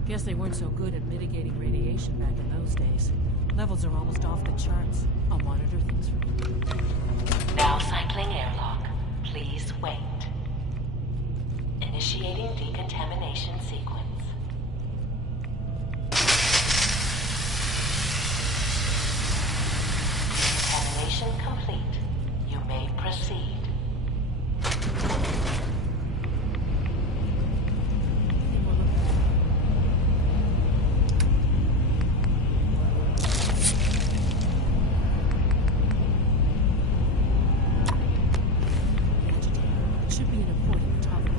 Guess they weren't so good at mitigating radiation back in those days. Levels are almost off the charts. I'll monitor things from here. Now cycling airlock. Please wait. Initiating decontamination sequence. Decontamination complete. You may proceed. Should be an important topic.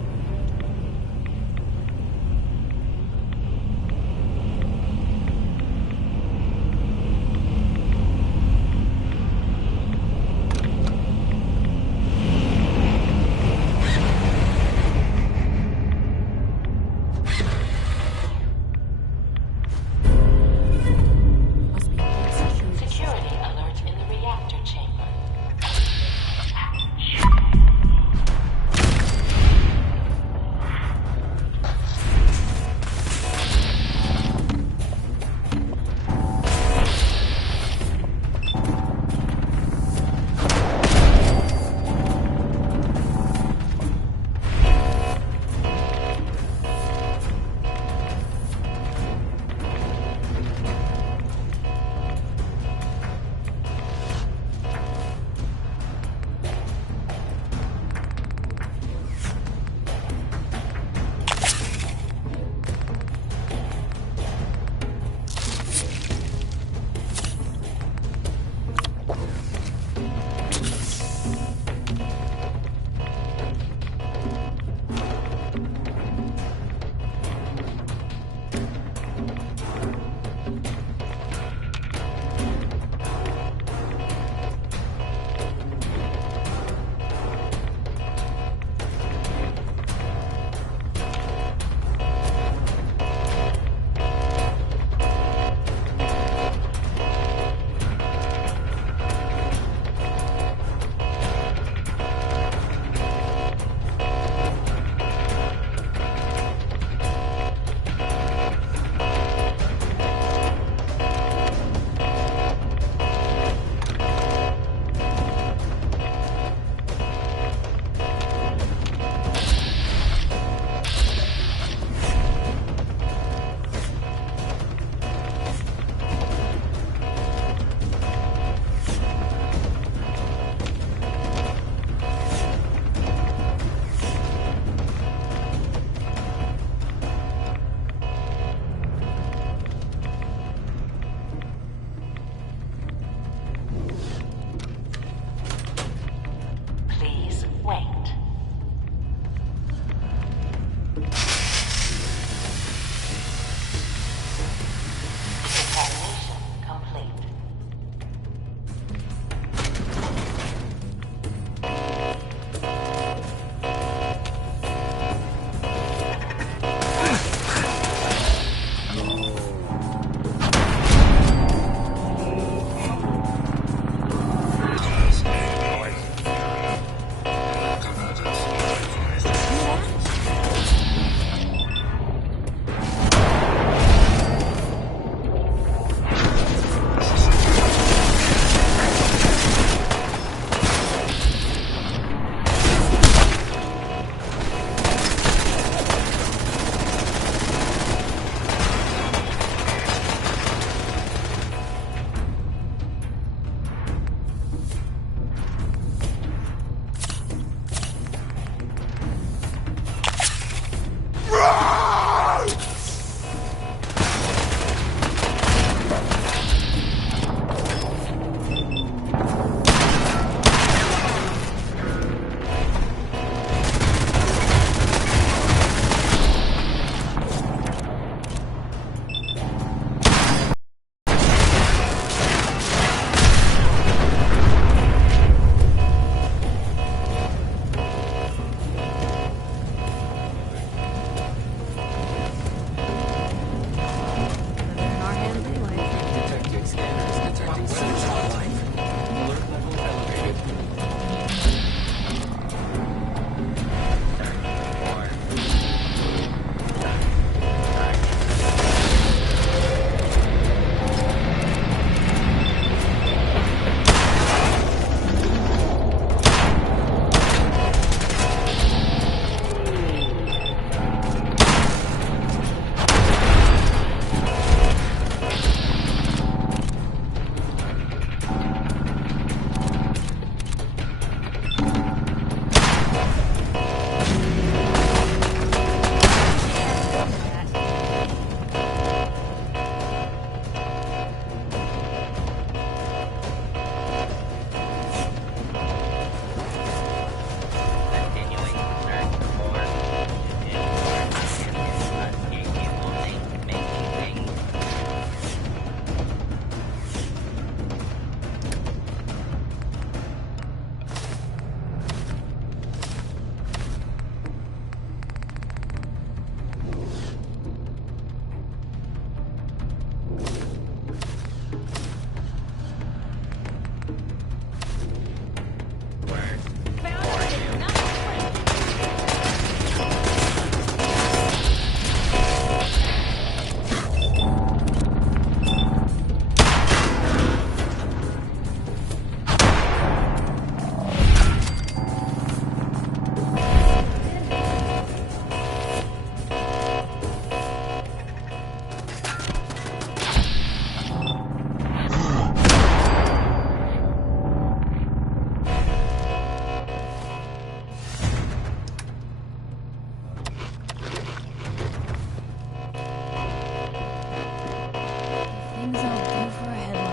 things I'll do for a headline.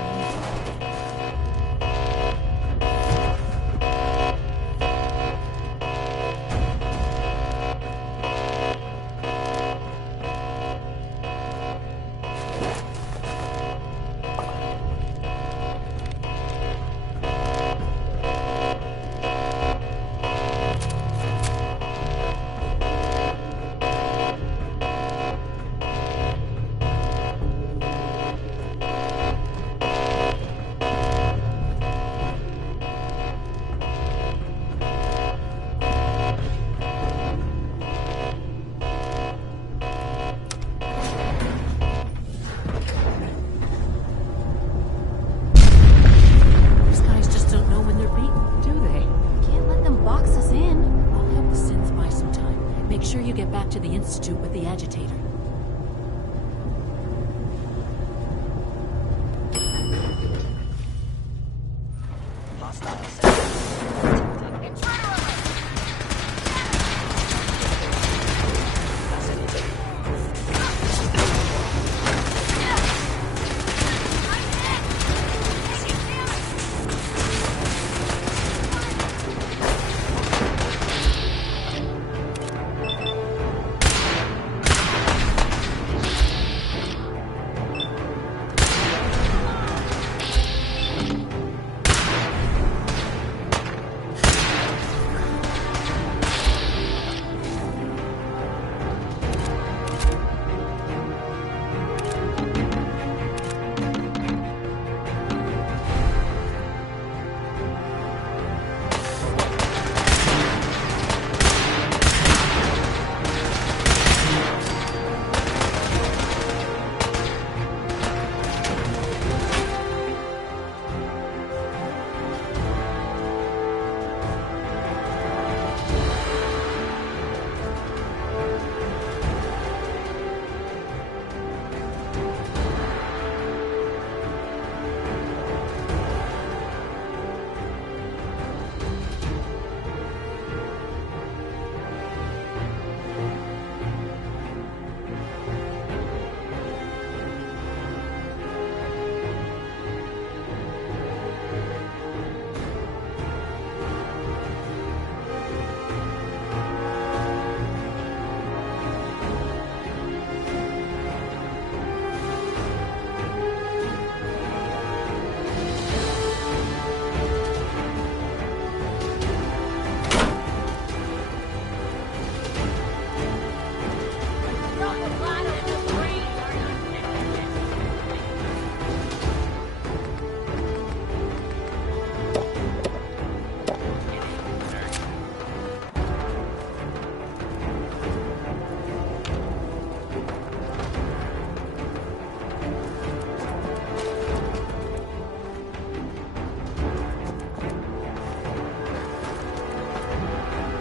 These guys just don't know when they're beaten, do they? Can't let them box us in. I'll help the Sins buy some time. Make sure you get back to the Institute with the agitator.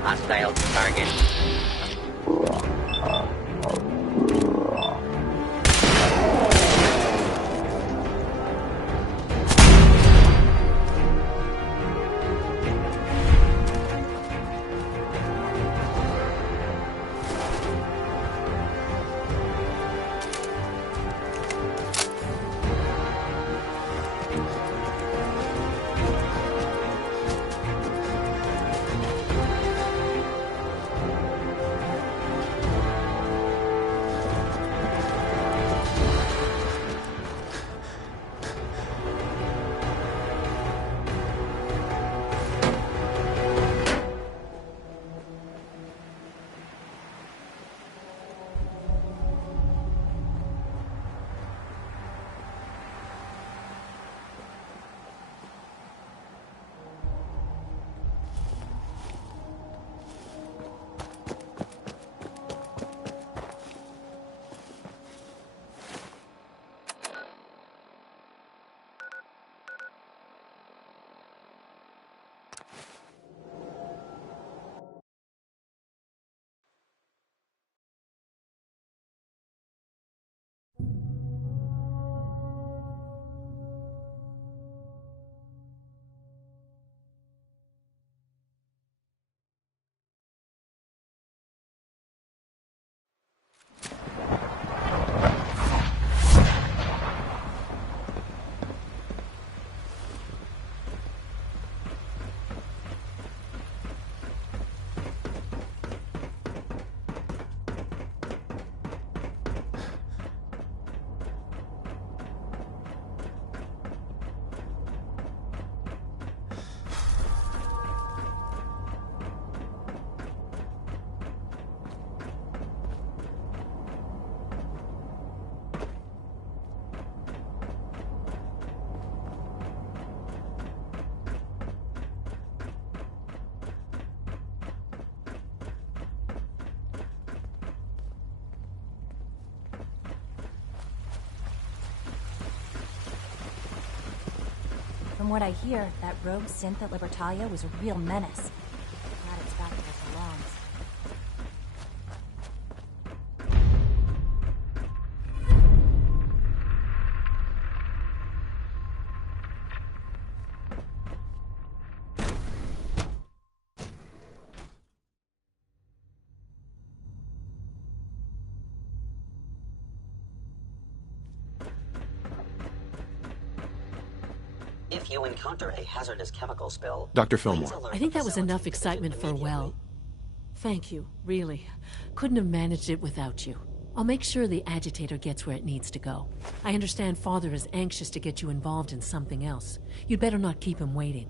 Hostile target. From what I hear, that rogue synth at Libertalia was a real menace. Glad it's back where it belongs. If you encounter a hazardous chemical spill... Dr. Fillmore. I think that was enough excitement for, well... Thank you, really. Couldn't have managed it without you. I'll make sure the agitator gets where it needs to go. I understand Father is anxious to get you involved in something else. You'd better not keep him waiting.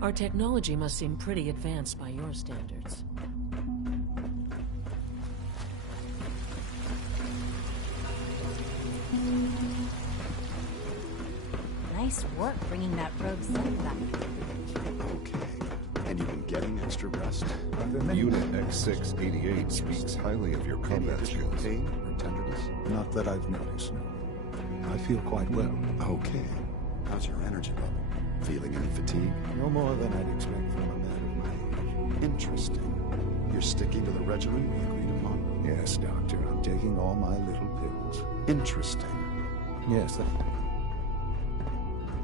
Our technology must seem pretty advanced by your standards. Nice work bringing that rogue synth back. Okay. And you've been getting extra rest? Unit X688 speaks highly of your combat skills. Pain or tenderness? Not that I've noticed, no. I feel quite well. Okay. How's your energy level? Feeling any fatigue? No more than I'd expect from a man of my age. Interesting. You're sticking to the regimen we agreed upon? Yes, Doctor. I'm taking all my little pills. Interesting. Yes,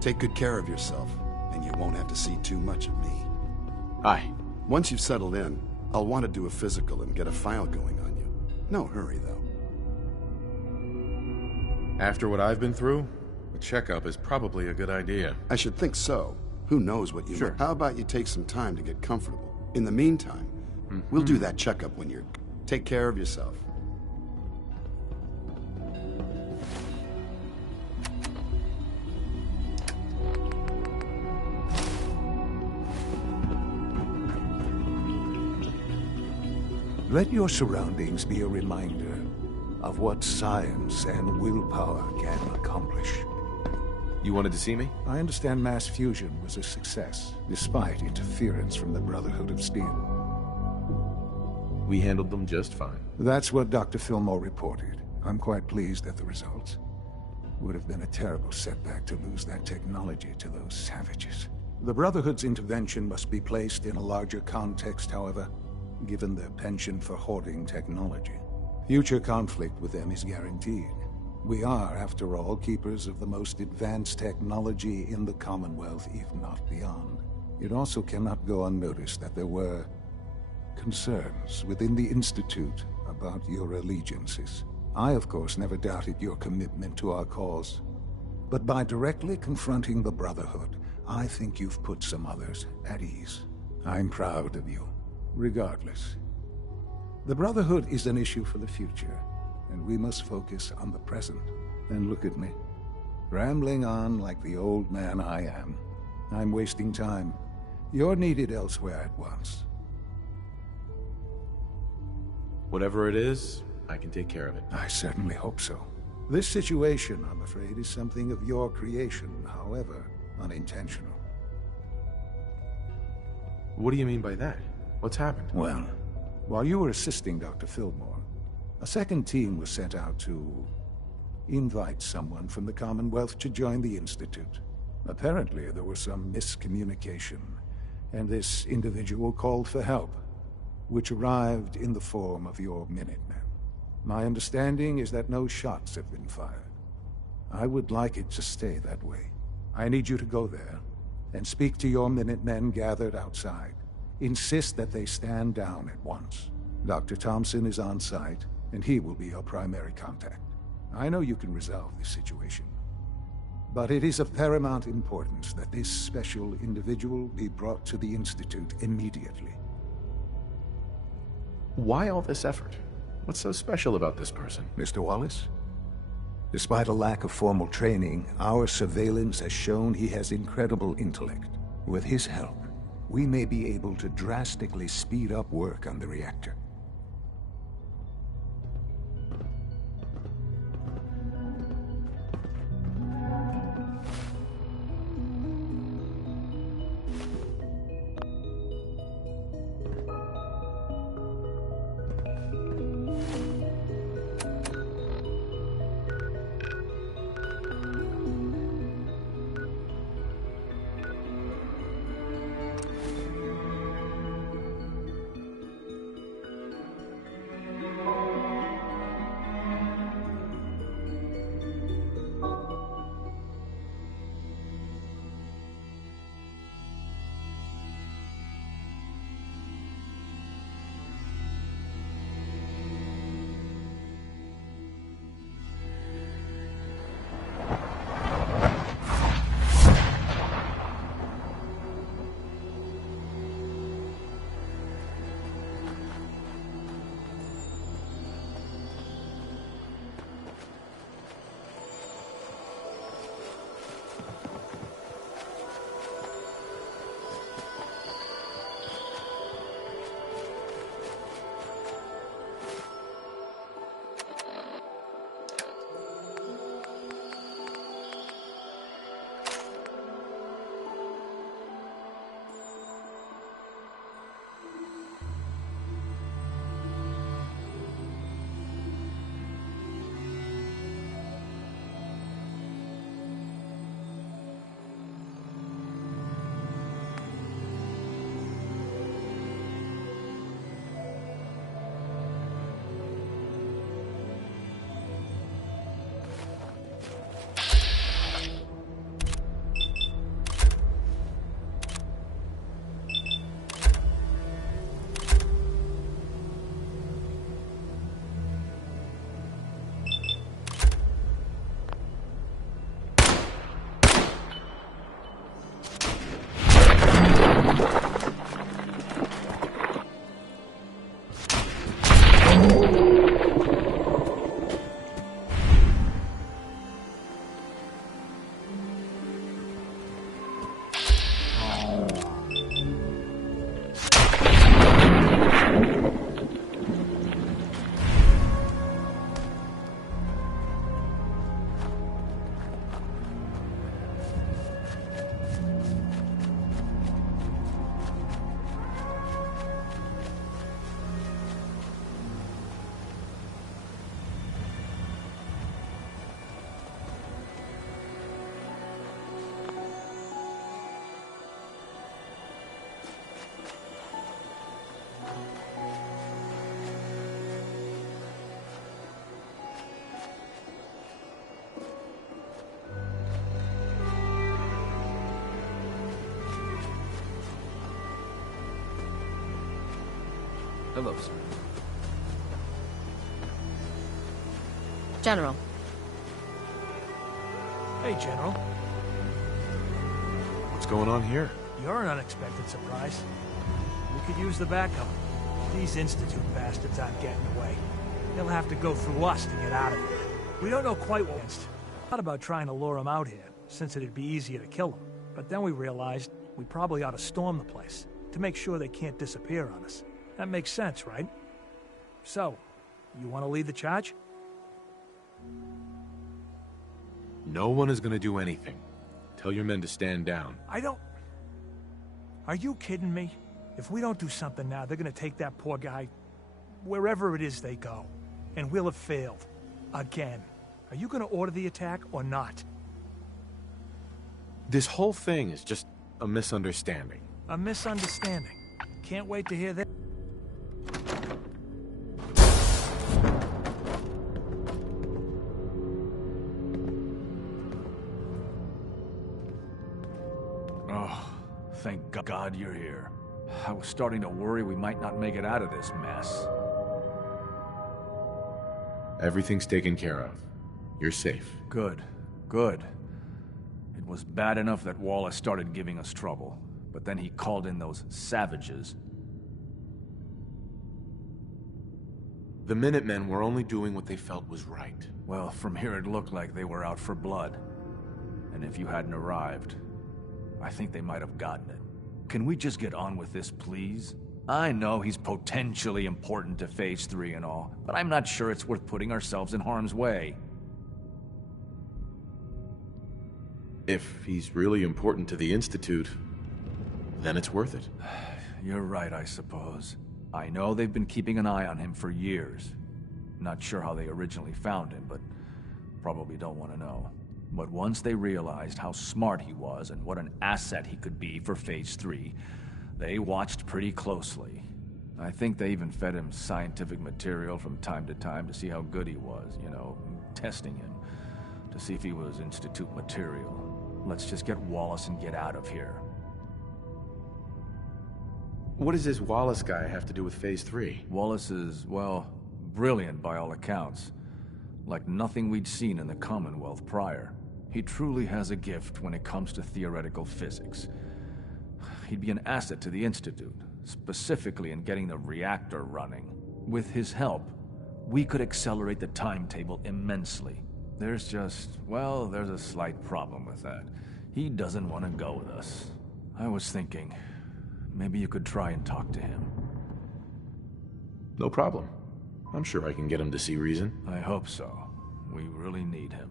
Take good care of yourself, and you won't have to see too much of me. Aye. Once you've settled in, I'll want to do a physical and get a file going on you. No hurry, though. After what I've been through, a checkup is probably a good idea. I should think so. Who knows what you... Sure. How about you take some time to get comfortable? In the meantime, we'll do that checkup when you're... Take care of yourself. Let your surroundings be a reminder of what science and willpower can accomplish. You wanted to see me? I understand mass fusion was a success, despite interference from the Brotherhood of Steel. We handled them just fine. That's what Dr. Fillmore reported. I'm quite pleased at the results. Would have been a terrible setback to lose that technology to those savages. The Brotherhood's intervention must be placed in a larger context, however, given their penchant for hoarding technology. Future conflict with them is guaranteed. We are, after all, keepers of the most advanced technology in the Commonwealth, if not beyond. It also cannot go unnoticed that there were concerns within the Institute about your allegiances. I, of course, never doubted your commitment to our cause. But by directly confronting the Brotherhood, I think you've put some others at ease. I'm proud of you. Regardless, the Brotherhood is an issue for the future, and we must focus on the present. And look at me, rambling on like the old man I am. I'm wasting time. You're needed elsewhere at once. Whatever it is, I can take care of it. I certainly hope so. This situation, I'm afraid, is something of your creation, however unintentional. What do you mean by that? What's happened? Well, while you were assisting Dr. Fillmore, a second team was sent out to invite someone from the Commonwealth to join the Institute. Apparently, there was some miscommunication, and this individual called for help, which arrived in the form of your Minutemen. My understanding is that no shots have been fired. I would like it to stay that way. I need you to go there and speak to your Minutemen gathered outside. Insist that they stand down at once. Dr. Thompson is on site, and he will be your primary contact. I know you can resolve this situation, but it is of paramount importance that this special individual be brought to the Institute immediately. Why all this effort? What's so special about this person? Mr. Wallace? Despite a lack of formal training, our surveillance has shown he has incredible intellect. With his help, we may be able to drastically speed up work on the reactor. Hello, sir. General. Hey, General. What's going on here? You're an unexpected surprise. We could use the backup. These Institute bastards aren't getting away. They'll have to go through us to get out of here. We don't know quite what it's. Thought about trying to lure them out here, since it'd be easier to kill them. But then we realized we probably ought to storm the place, to make sure they can't disappear on us. That makes sense, right? So, you want to lead the charge? No one is gonna do anything. Tell your men to stand down. I don't... Are you kidding me? If we don't do something now, they're gonna take that poor guy wherever it is they go. And we'll have failed. Again. Are you gonna order the attack or not? This whole thing is just a misunderstanding. A misunderstanding. Can't wait to hear that. Oh, thank God you're here. I was starting to worry we might not make it out of this mess. Everything's taken care of. You're safe. Good. Good. It was bad enough that Wallace started giving us trouble, but then he called in those savages. The Minutemen were only doing what they felt was right. Well, from here it looked like they were out for blood. And if you hadn't arrived, I think they might have gotten it. Can we just get on with this, please? I know he's potentially important to Phase 3 and all, but I'm not sure it's worth putting ourselves in harm's way. If he's really important to the Institute, then it's worth it. You're right, I suppose. I know they've been keeping an eye on him for years. Not sure how they originally found him, but probably don't want to know. But once they realized how smart he was and what an asset he could be for Phase 3, they watched pretty closely. I think they even fed him scientific material from time to time to see how good he was, you know, testing him, to see if he was Institute material. Let's just get Wallace and get out of here. What does this Wallace guy have to do with Phase 3? Wallace is, well, brilliant by all accounts. Like nothing we'd seen in the Commonwealth prior. He truly has a gift when it comes to theoretical physics. He'd be an asset to the Institute, specifically in getting the reactor running. With his help, we could accelerate the timetable immensely. There's just, well, there's a slight problem with that. He doesn't want to go with us. I was thinking, maybe you could try and talk to him. No problem. I'm sure I can get him to see reason. I hope so. We really need him.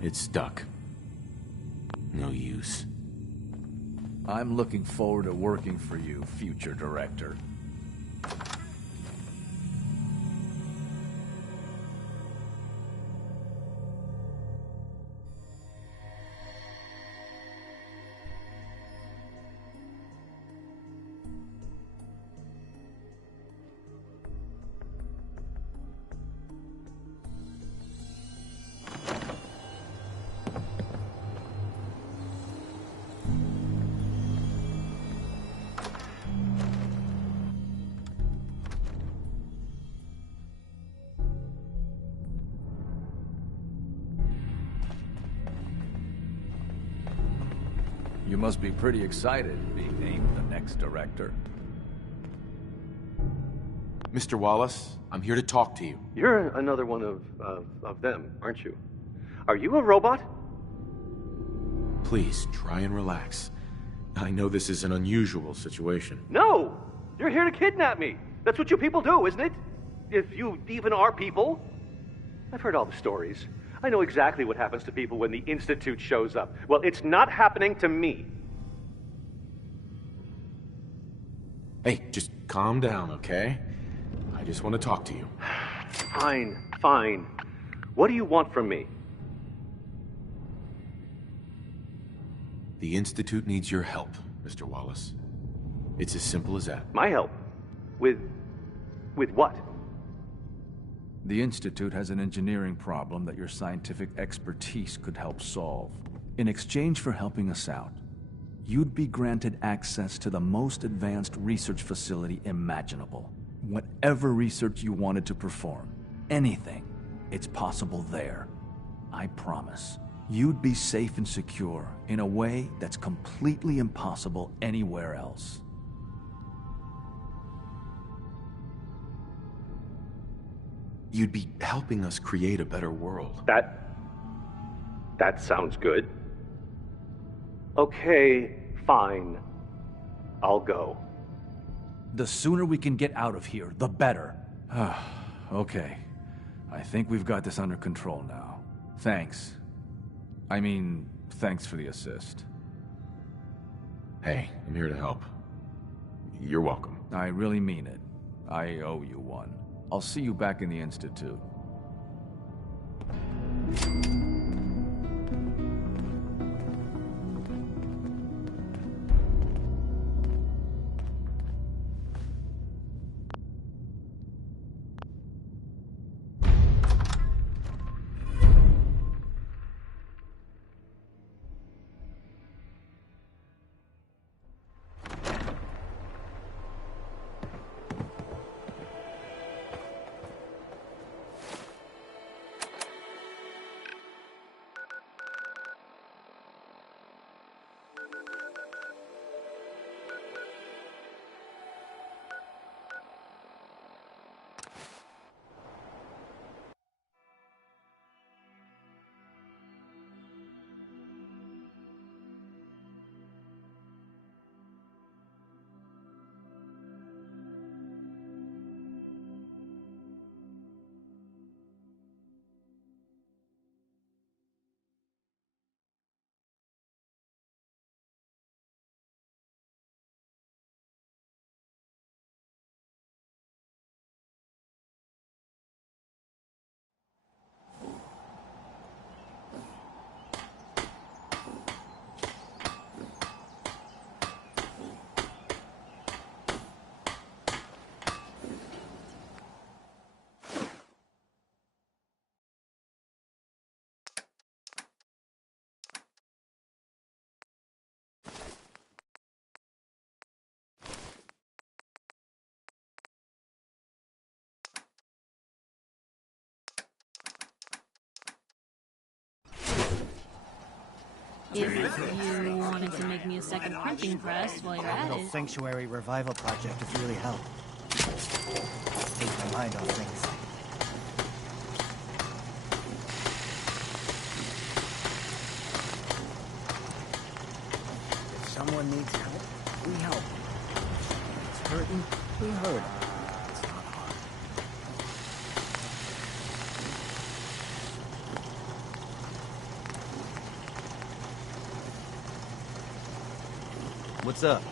It's stuck. No use. I'm looking forward to working for you, future director. You must be pretty excited being named the next director. Mr. Wallace, I'm here to talk to you. You're another one of them, aren't you? Are you a robot? Please, try and relax. I know this is an unusual situation. No! You're here to kidnap me! That's what you people do, isn't it? If you even are people. I've heard all the stories. I know exactly what happens to people when the Institute shows up. Well, it's not happening to me. Hey, just calm down, okay? I just want to talk to you. Fine, fine. What do you want from me? The Institute needs your help, Mr. Wallace. It's as simple as that. My help? With what? The Institute has an engineering problem that your scientific expertise could help solve. In exchange for helping us out, you'd be granted access to the most advanced research facility imaginable. Whatever research you wanted to perform, anything, it's possible there. I promise. You'd be safe and secure in a way that's completely impossible anywhere else. You'd be helping us create a better world. That sounds good. Okay, fine. I'll go. The sooner we can get out of here, the better. Okay. I think we've got this under control now. Thanks. I mean, thanks for the assist. Hey, I'm here to help. You're welcome. I really mean it. I owe you one. I'll see you back in the Institute. If you wanted to make me a second printing press while you're at little it. sanctuary revival project would really help. Take my mind off things. If someone needs help, we help. If it's hurting, we hurt. It's not hard. What's up?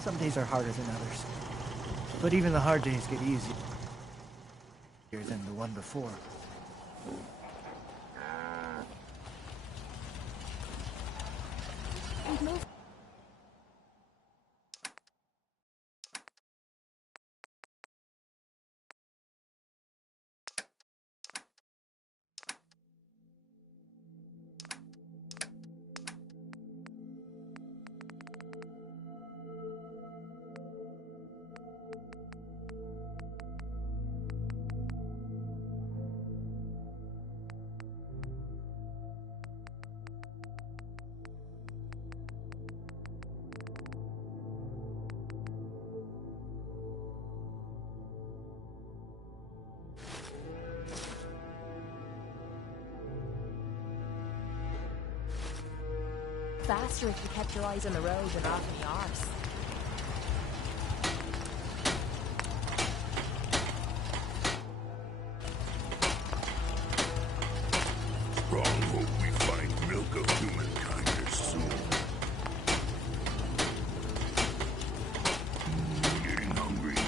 Some days are harder than others. But even the hard days get easier than the one before. Faster if you kept your eyes on the road and off the arse. Strong hope we find milk of humankind here soon. Getting hungry.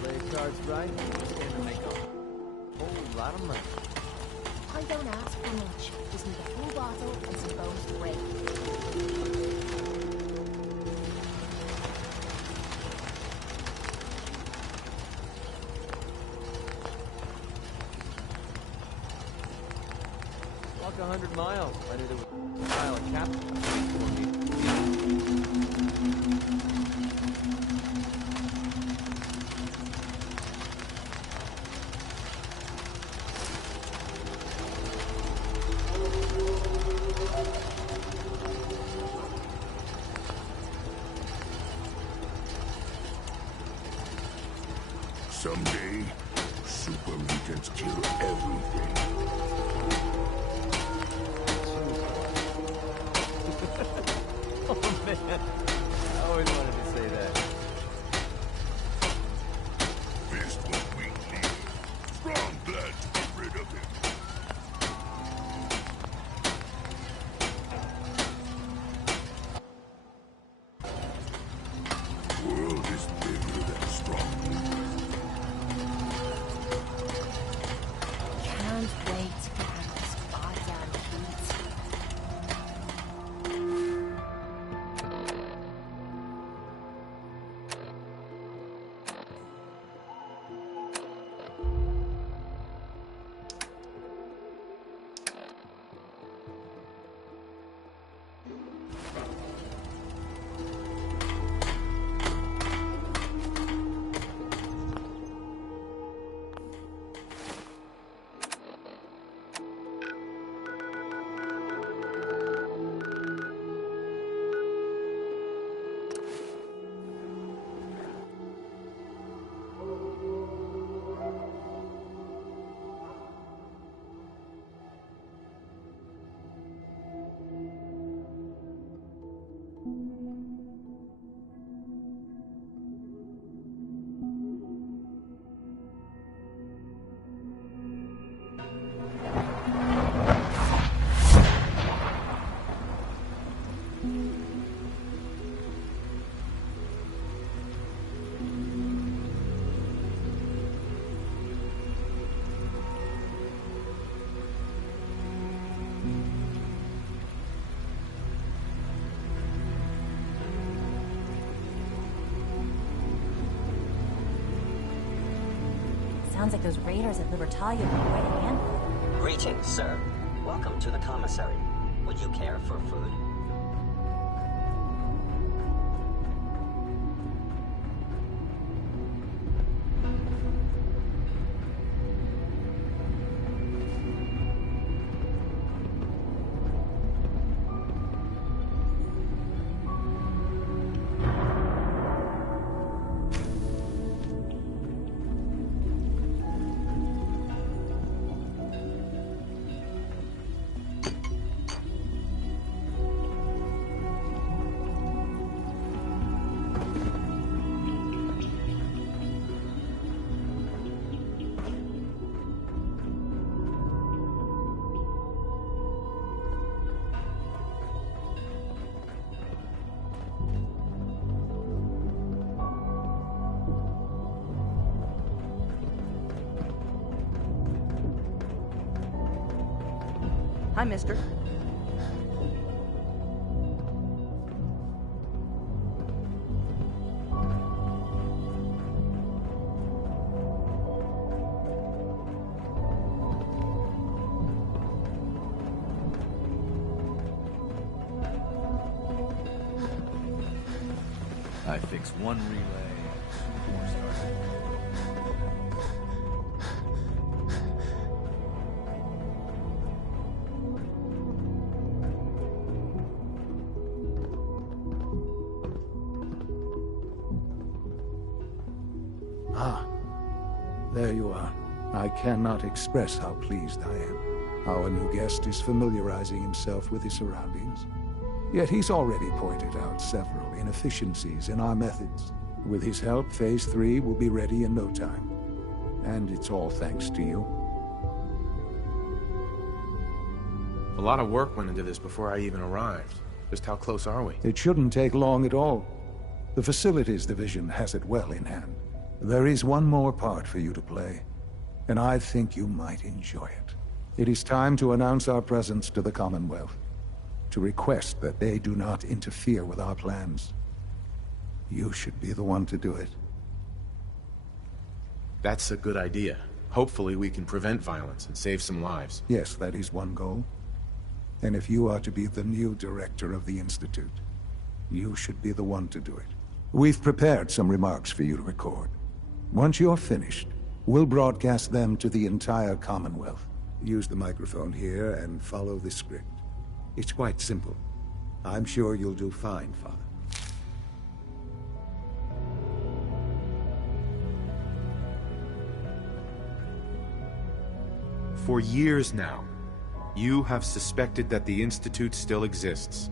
Play cards right, stand to make a whole lot of money. I don't ask for much. Just need a full bottle and some bones to break. Walk 100 miles. I need a pile of capital for me. Someday, super mutants kill everything. Oh man, I always wanted to say that. Fist was weak. Strong glad to get rid of him. World is bigger than strong. Can't wait to get out of this goddamn heat. Sounds like those raiders at Libertalia were right again. Greetings, sir. Welcome to the commissary. Would you care for food? Hi, mister. I fix one relay, more started. Ah, there you are. I cannot express how pleased I am. Our new guest is familiarizing himself with his surroundings. Yet he's already pointed out several inefficiencies in our methods. With his help, Phase 3 will be ready in no time. And it's all thanks to you. A lot of work went into this before I even arrived. Just how close are we? It shouldn't take long at all. The Facilities Division has it well in hand. There is one more part for you to play, and I think you might enjoy it. It is time to announce our presence to the Commonwealth, to request that they do not interfere with our plans. You should be the one to do it. That's a good idea. Hopefully we can prevent violence and save some lives. Yes, that is one goal. And if you are to be the new director of the Institute, you should be the one to do it. We've prepared some remarks for you to record. Once you're finished, we'll broadcast them to the entire Commonwealth. Use the microphone here and follow the script. It's quite simple. I'm sure you'll do fine, Father. For years now, you have suspected that the Institute still exists.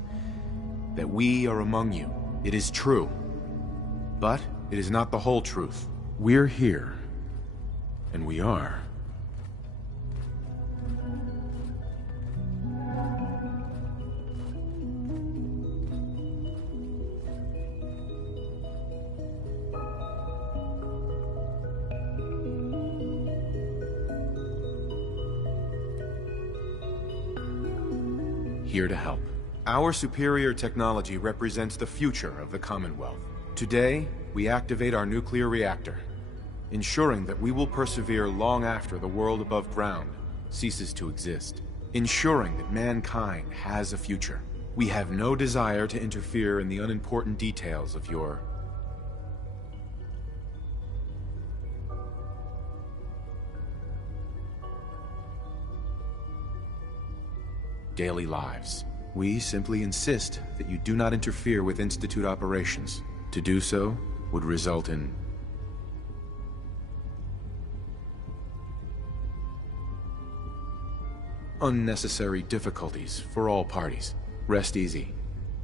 That we are among you. It is true. But it is not the whole truth. We're here. And we are. Here to help. Our superior technology represents the future of the Commonwealth. Today, we activate our nuclear reactor, ensuring that we will persevere long after the world above ground ceases to exist. Ensuring that mankind has a future. We have no desire to interfere in the unimportant details of your daily lives. We simply insist that you do not interfere with Institute operations. To do so would result in unnecessary difficulties for all parties. Rest easy.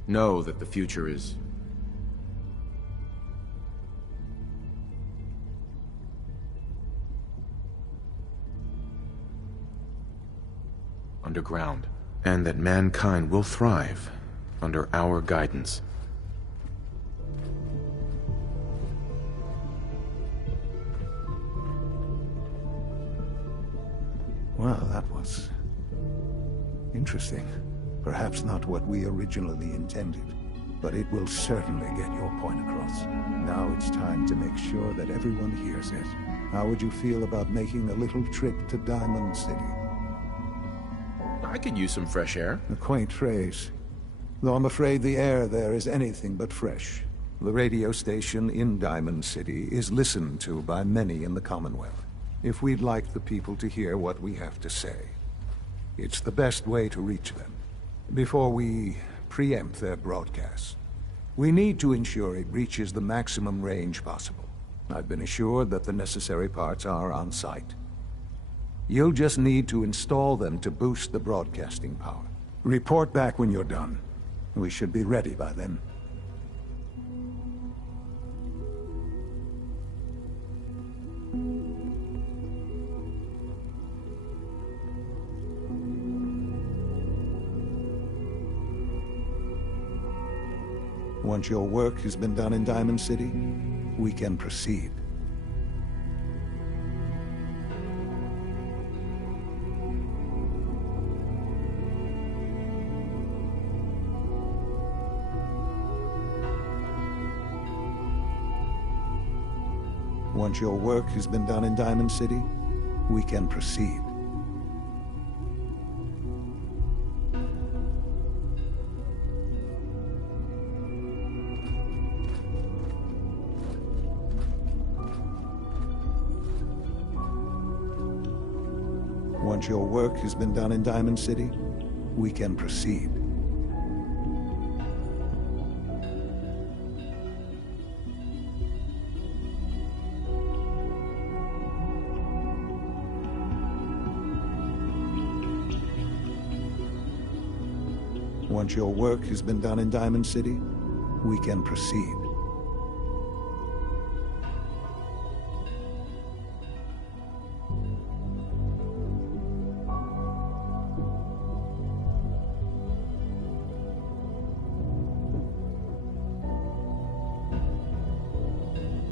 Know that the future is underground, and that mankind will thrive under our guidance. Well, that was interesting. Perhaps not what we originally intended, but it will certainly get your point across. Now it's time to make sure that everyone hears it. How would you feel about making a little trip to Diamond City? I could use some fresh air. A quaint phrase, though I'm afraid the air there is anything but fresh. The radio station in Diamond City is listened to by many in the Commonwealth. If we'd like the people to hear what we have to say, it's the best way to reach them. Before we preempt their broadcast, we need to ensure it reaches the maximum range possible. I've been assured that the necessary parts are on site. You'll just need to install them to boost the broadcasting power. Report back when you're done. We should be ready by then. Once your work has been done in Diamond City, we can proceed. Once your work has been done in Diamond City, we can proceed. Once your work has been done in Diamond City, we can proceed. Once your work has been done in Diamond City, we can proceed.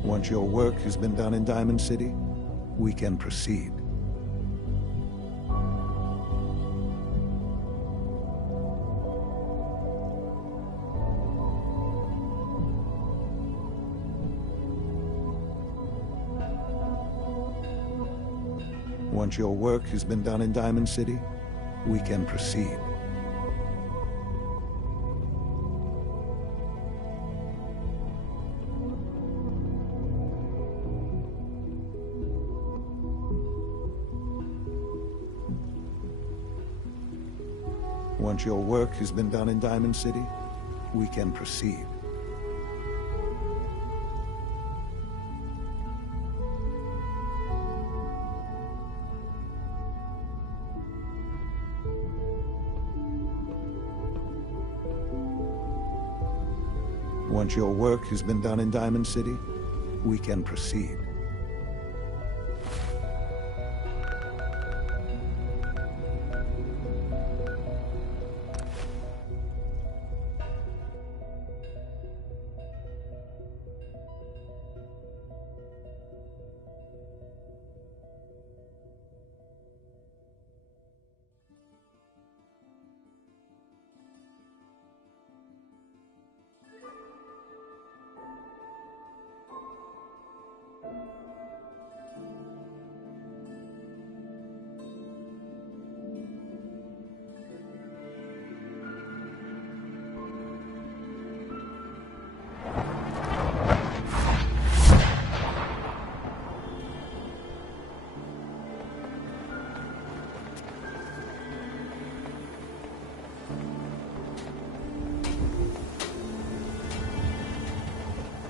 Once your work has been done in Diamond City, we can proceed. Once your work has been done in Diamond City, we can proceed. Once your work has been done in Diamond City, we can proceed. Once your work has been done in Diamond City, we can proceed.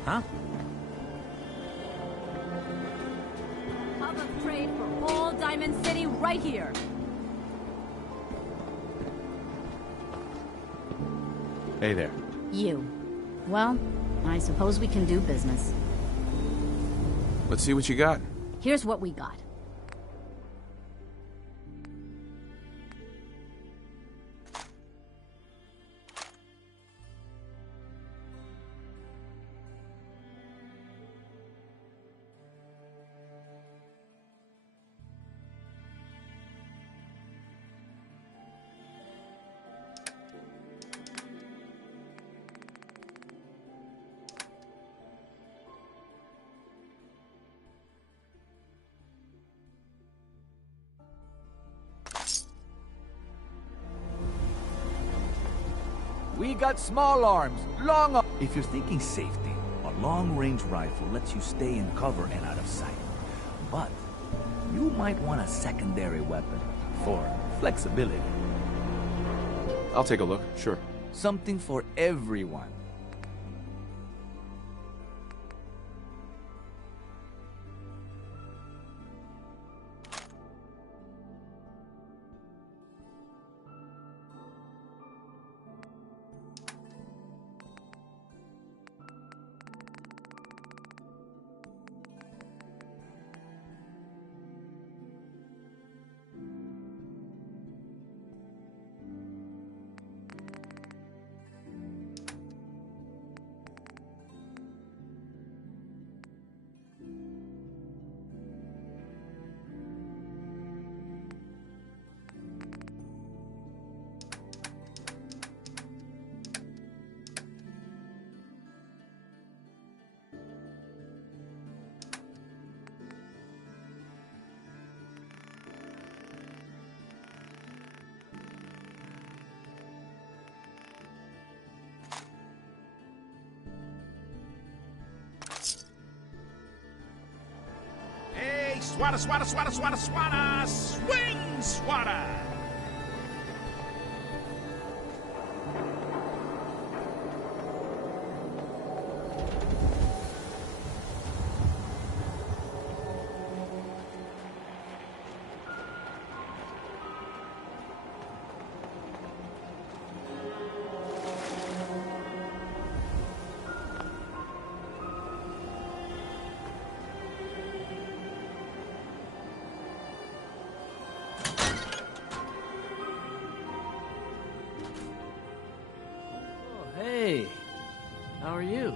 Huh? Hub of trade for all Diamond City right here. Hey there. You. Well, I suppose we can do business. Let's see what you got. Here's what we got. We got small arms, long arms. If you're thinking safety, a long-range rifle lets you stay in cover and out of sight. But you might want a secondary weapon for flexibility. I'll take a look, sure. Something for everyone. Swata, swata, swata, swata, swata! Swing, swata! Hey, how are you?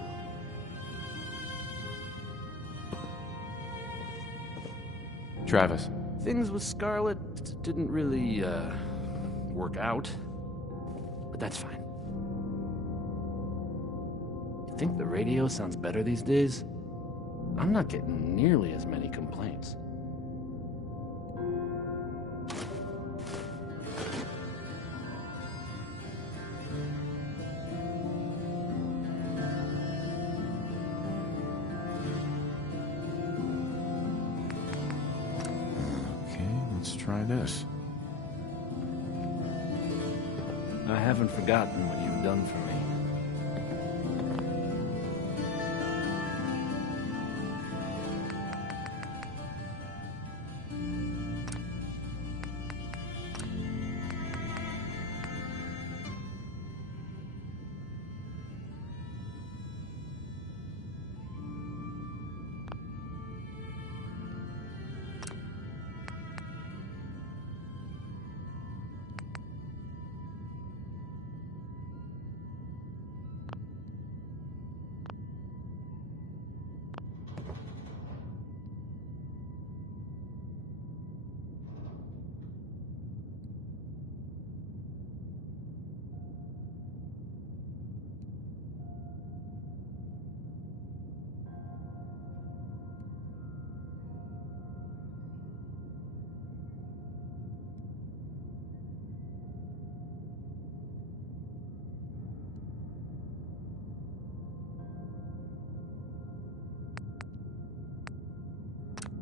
Travis. Things with Scarlet didn't really, work out. But that's fine. You think the radio sounds better these days? I'm not getting nearly as many complaints. Let's try this. I haven't forgotten what you've done for me.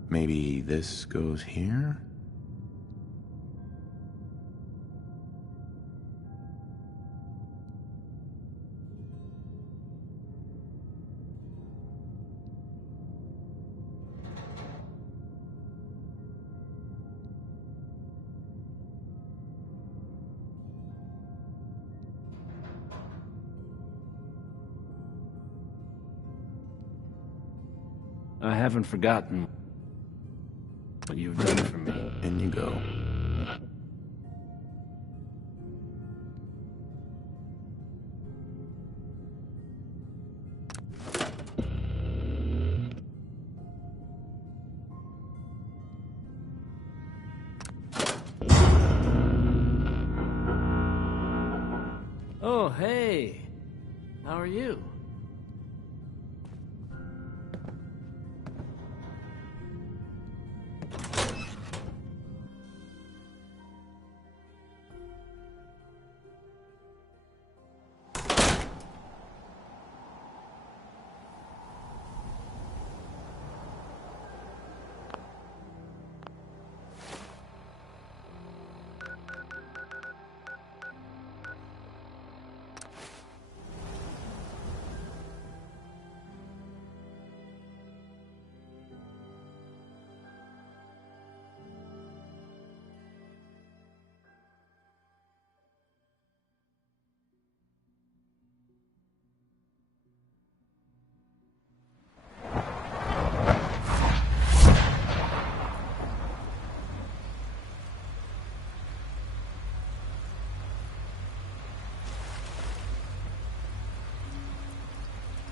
Maybe this goes here? I haven't forgotten what you've done for me. In you go. Oh, hey. How are you?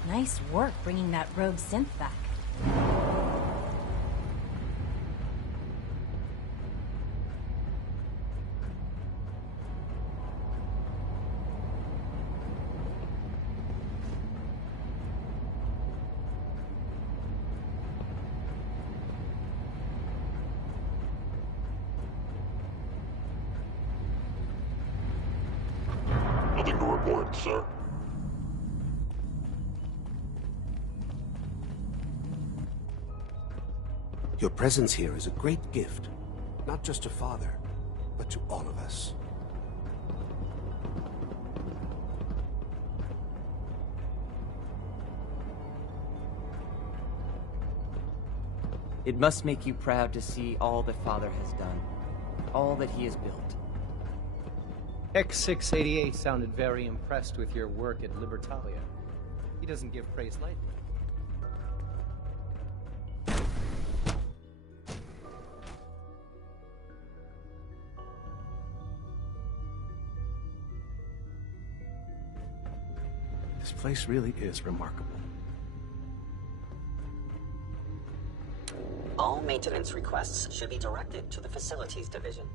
Nice work bringing that rogue synth back. Nothing to report, sir. Your presence here is a great gift, not just to Father, but to all of us. It must make you proud to see all that Father has done, all that he has built. X688 sounded very impressed with your work at Libertalia. He doesn't give praise lightly. This place really is remarkable. All maintenance requests should be directed to the Facilities Division.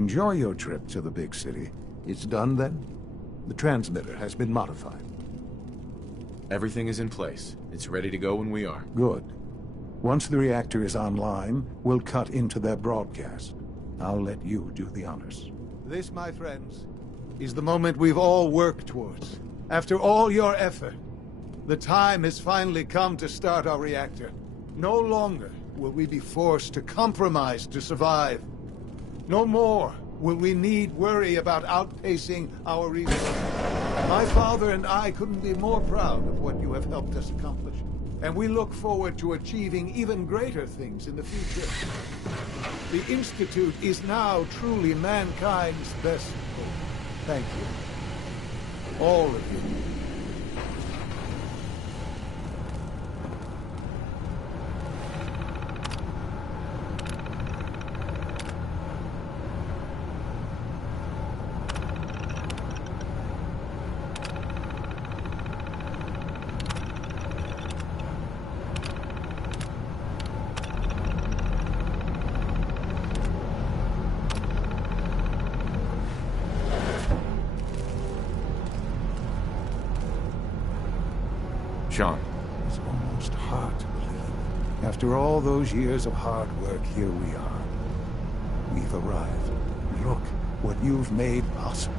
Enjoy your trip to the big city. It's done then? The transmitter has been modified. Everything is in place. It's ready to go when we are. Good. Once the reactor is online, we'll cut into their broadcast. I'll let you do the honors. This, my friends, is the moment we've all worked towards. After all your effort, the time has finally come to start our reactor. No longer will we be forced to compromise to survive. No more will we need worry about outpacing our resources. My father and I couldn't be more proud of what you have helped us accomplish. And we look forward to achieving even greater things in the future. The Institute is now truly mankind's best hope. Thank you. All of you. Sean. It's almost hard to believe. After all those years of hard work, here we are. We've arrived. Look what you've made possible.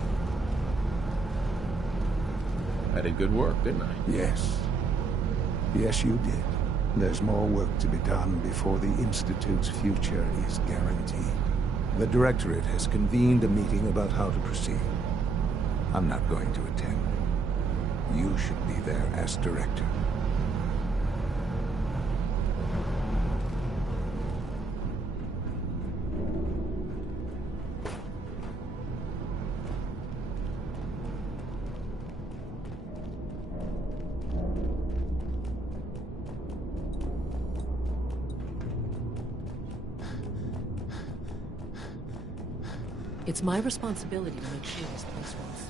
I did good work, didn't I? Yes. Yes, you did. There's more work to be done before the Institute's future is guaranteed. The Directorate has convened a meeting about how to proceed. I'm not going to attend. You should be there as director. It's my responsibility to make sure this place works.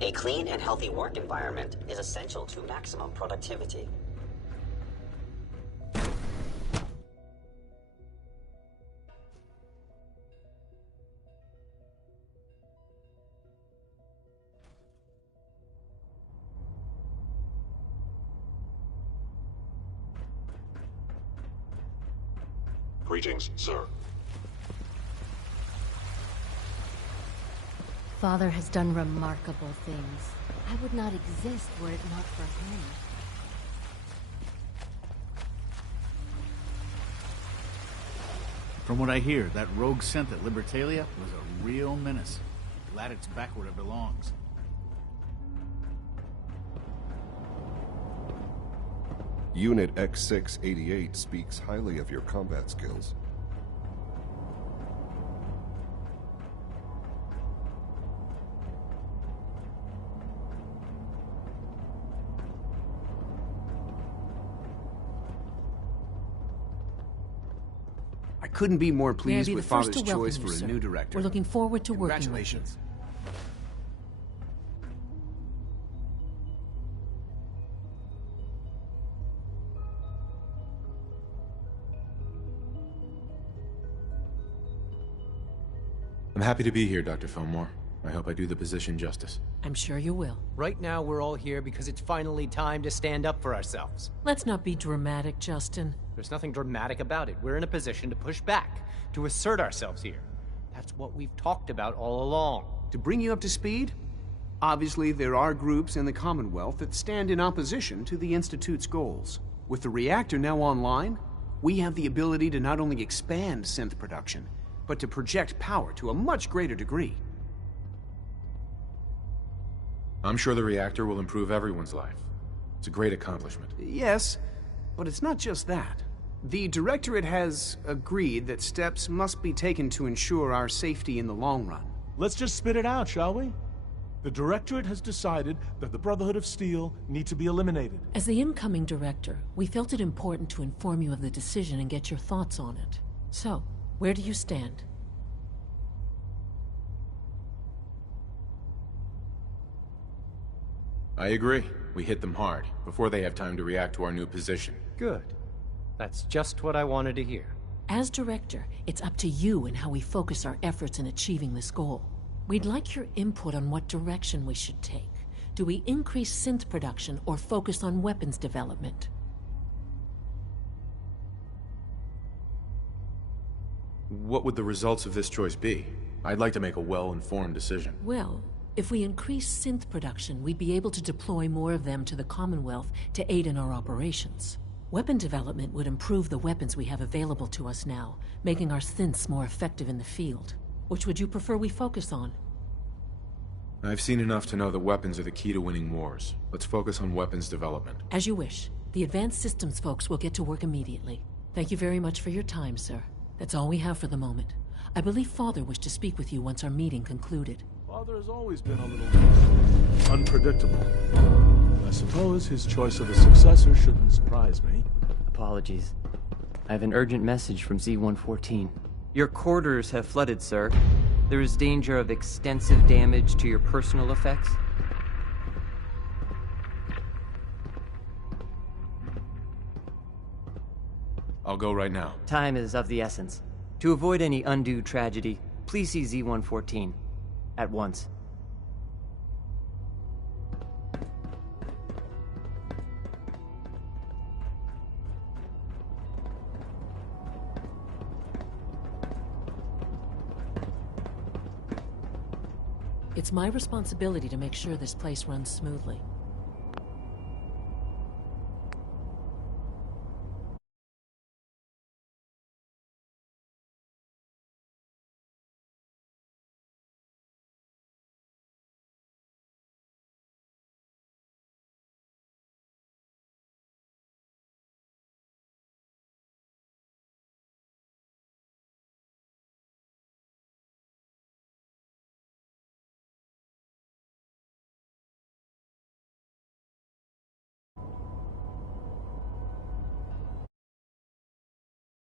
A clean and healthy work environment is essential to maximum productivity. Greetings, sir. Father has done remarkable things. I would not exist were it not for him. From what I hear, that rogue scent at Libertalia was a real menace. Glad it's back where it belongs. Unit X688 speaks highly of your combat skills. I couldn't be more May I pleased be with the first Father's to welcome choice you, for a sir. new director. We're looking forward to working with you. Congratulations. I'm happy to be here, Dr. Fillmore. I hope I do the position justice. I'm sure you will. Right now, we're all here because it's finally time to stand up for ourselves. Let's not be dramatic, Justin. There's nothing dramatic about it. We're in a position to push back, to assert ourselves here. That's what we've talked about all along. To bring you up to speed, obviously there are groups in the Commonwealth that stand in opposition to the Institute's goals. With the reactor now online, we have the ability to not only expand synth production, but to project power to a much greater degree. I'm sure the reactor will improve everyone's life. It's a great accomplishment. Yes, but it's not just that. The Directorate has agreed that steps must be taken to ensure our safety in the long run. Let's just spit it out, shall we? The Directorate has decided that the Brotherhood of Steel need to be eliminated. As the incoming director, we felt it important to inform you of the decision and get your thoughts on it. So, where do you stand? I agree. We hit them hard, before they have time to react to our new position. Good. That's just what I wanted to hear. As director, it's up to you and how we focus our efforts in achieving this goal. We'd like your input on what direction we should take. Do we increase synth production or focus on weapons development? What would the results of this choice be? I'd like to make a well-informed decision. Well, if we increase synth production, we'd be able to deploy more of them to the Commonwealth to aid in our operations. Weapon development would improve the weapons we have available to us now, making our synths more effective in the field. Which would you prefer we focus on? I've seen enough to know that weapons are the key to winning wars. Let's focus on weapons development. As you wish. The Advanced Systems folks will get to work immediately. Thank you very much for your time, sir. That's all we have for the moment. I believe Father wished to speak with you once our meeting concluded. Father has always been a little unpredictable. I suppose his choice of a successor shouldn't surprise me. Apologies. I have an urgent message from Z-114. Your quarters have flooded, sir. There is danger of extensive damage to your personal effects. I'll go right now. Time is of the essence. To avoid any undue tragedy, please see Z-114. At once. It's my responsibility to make sure this place runs smoothly.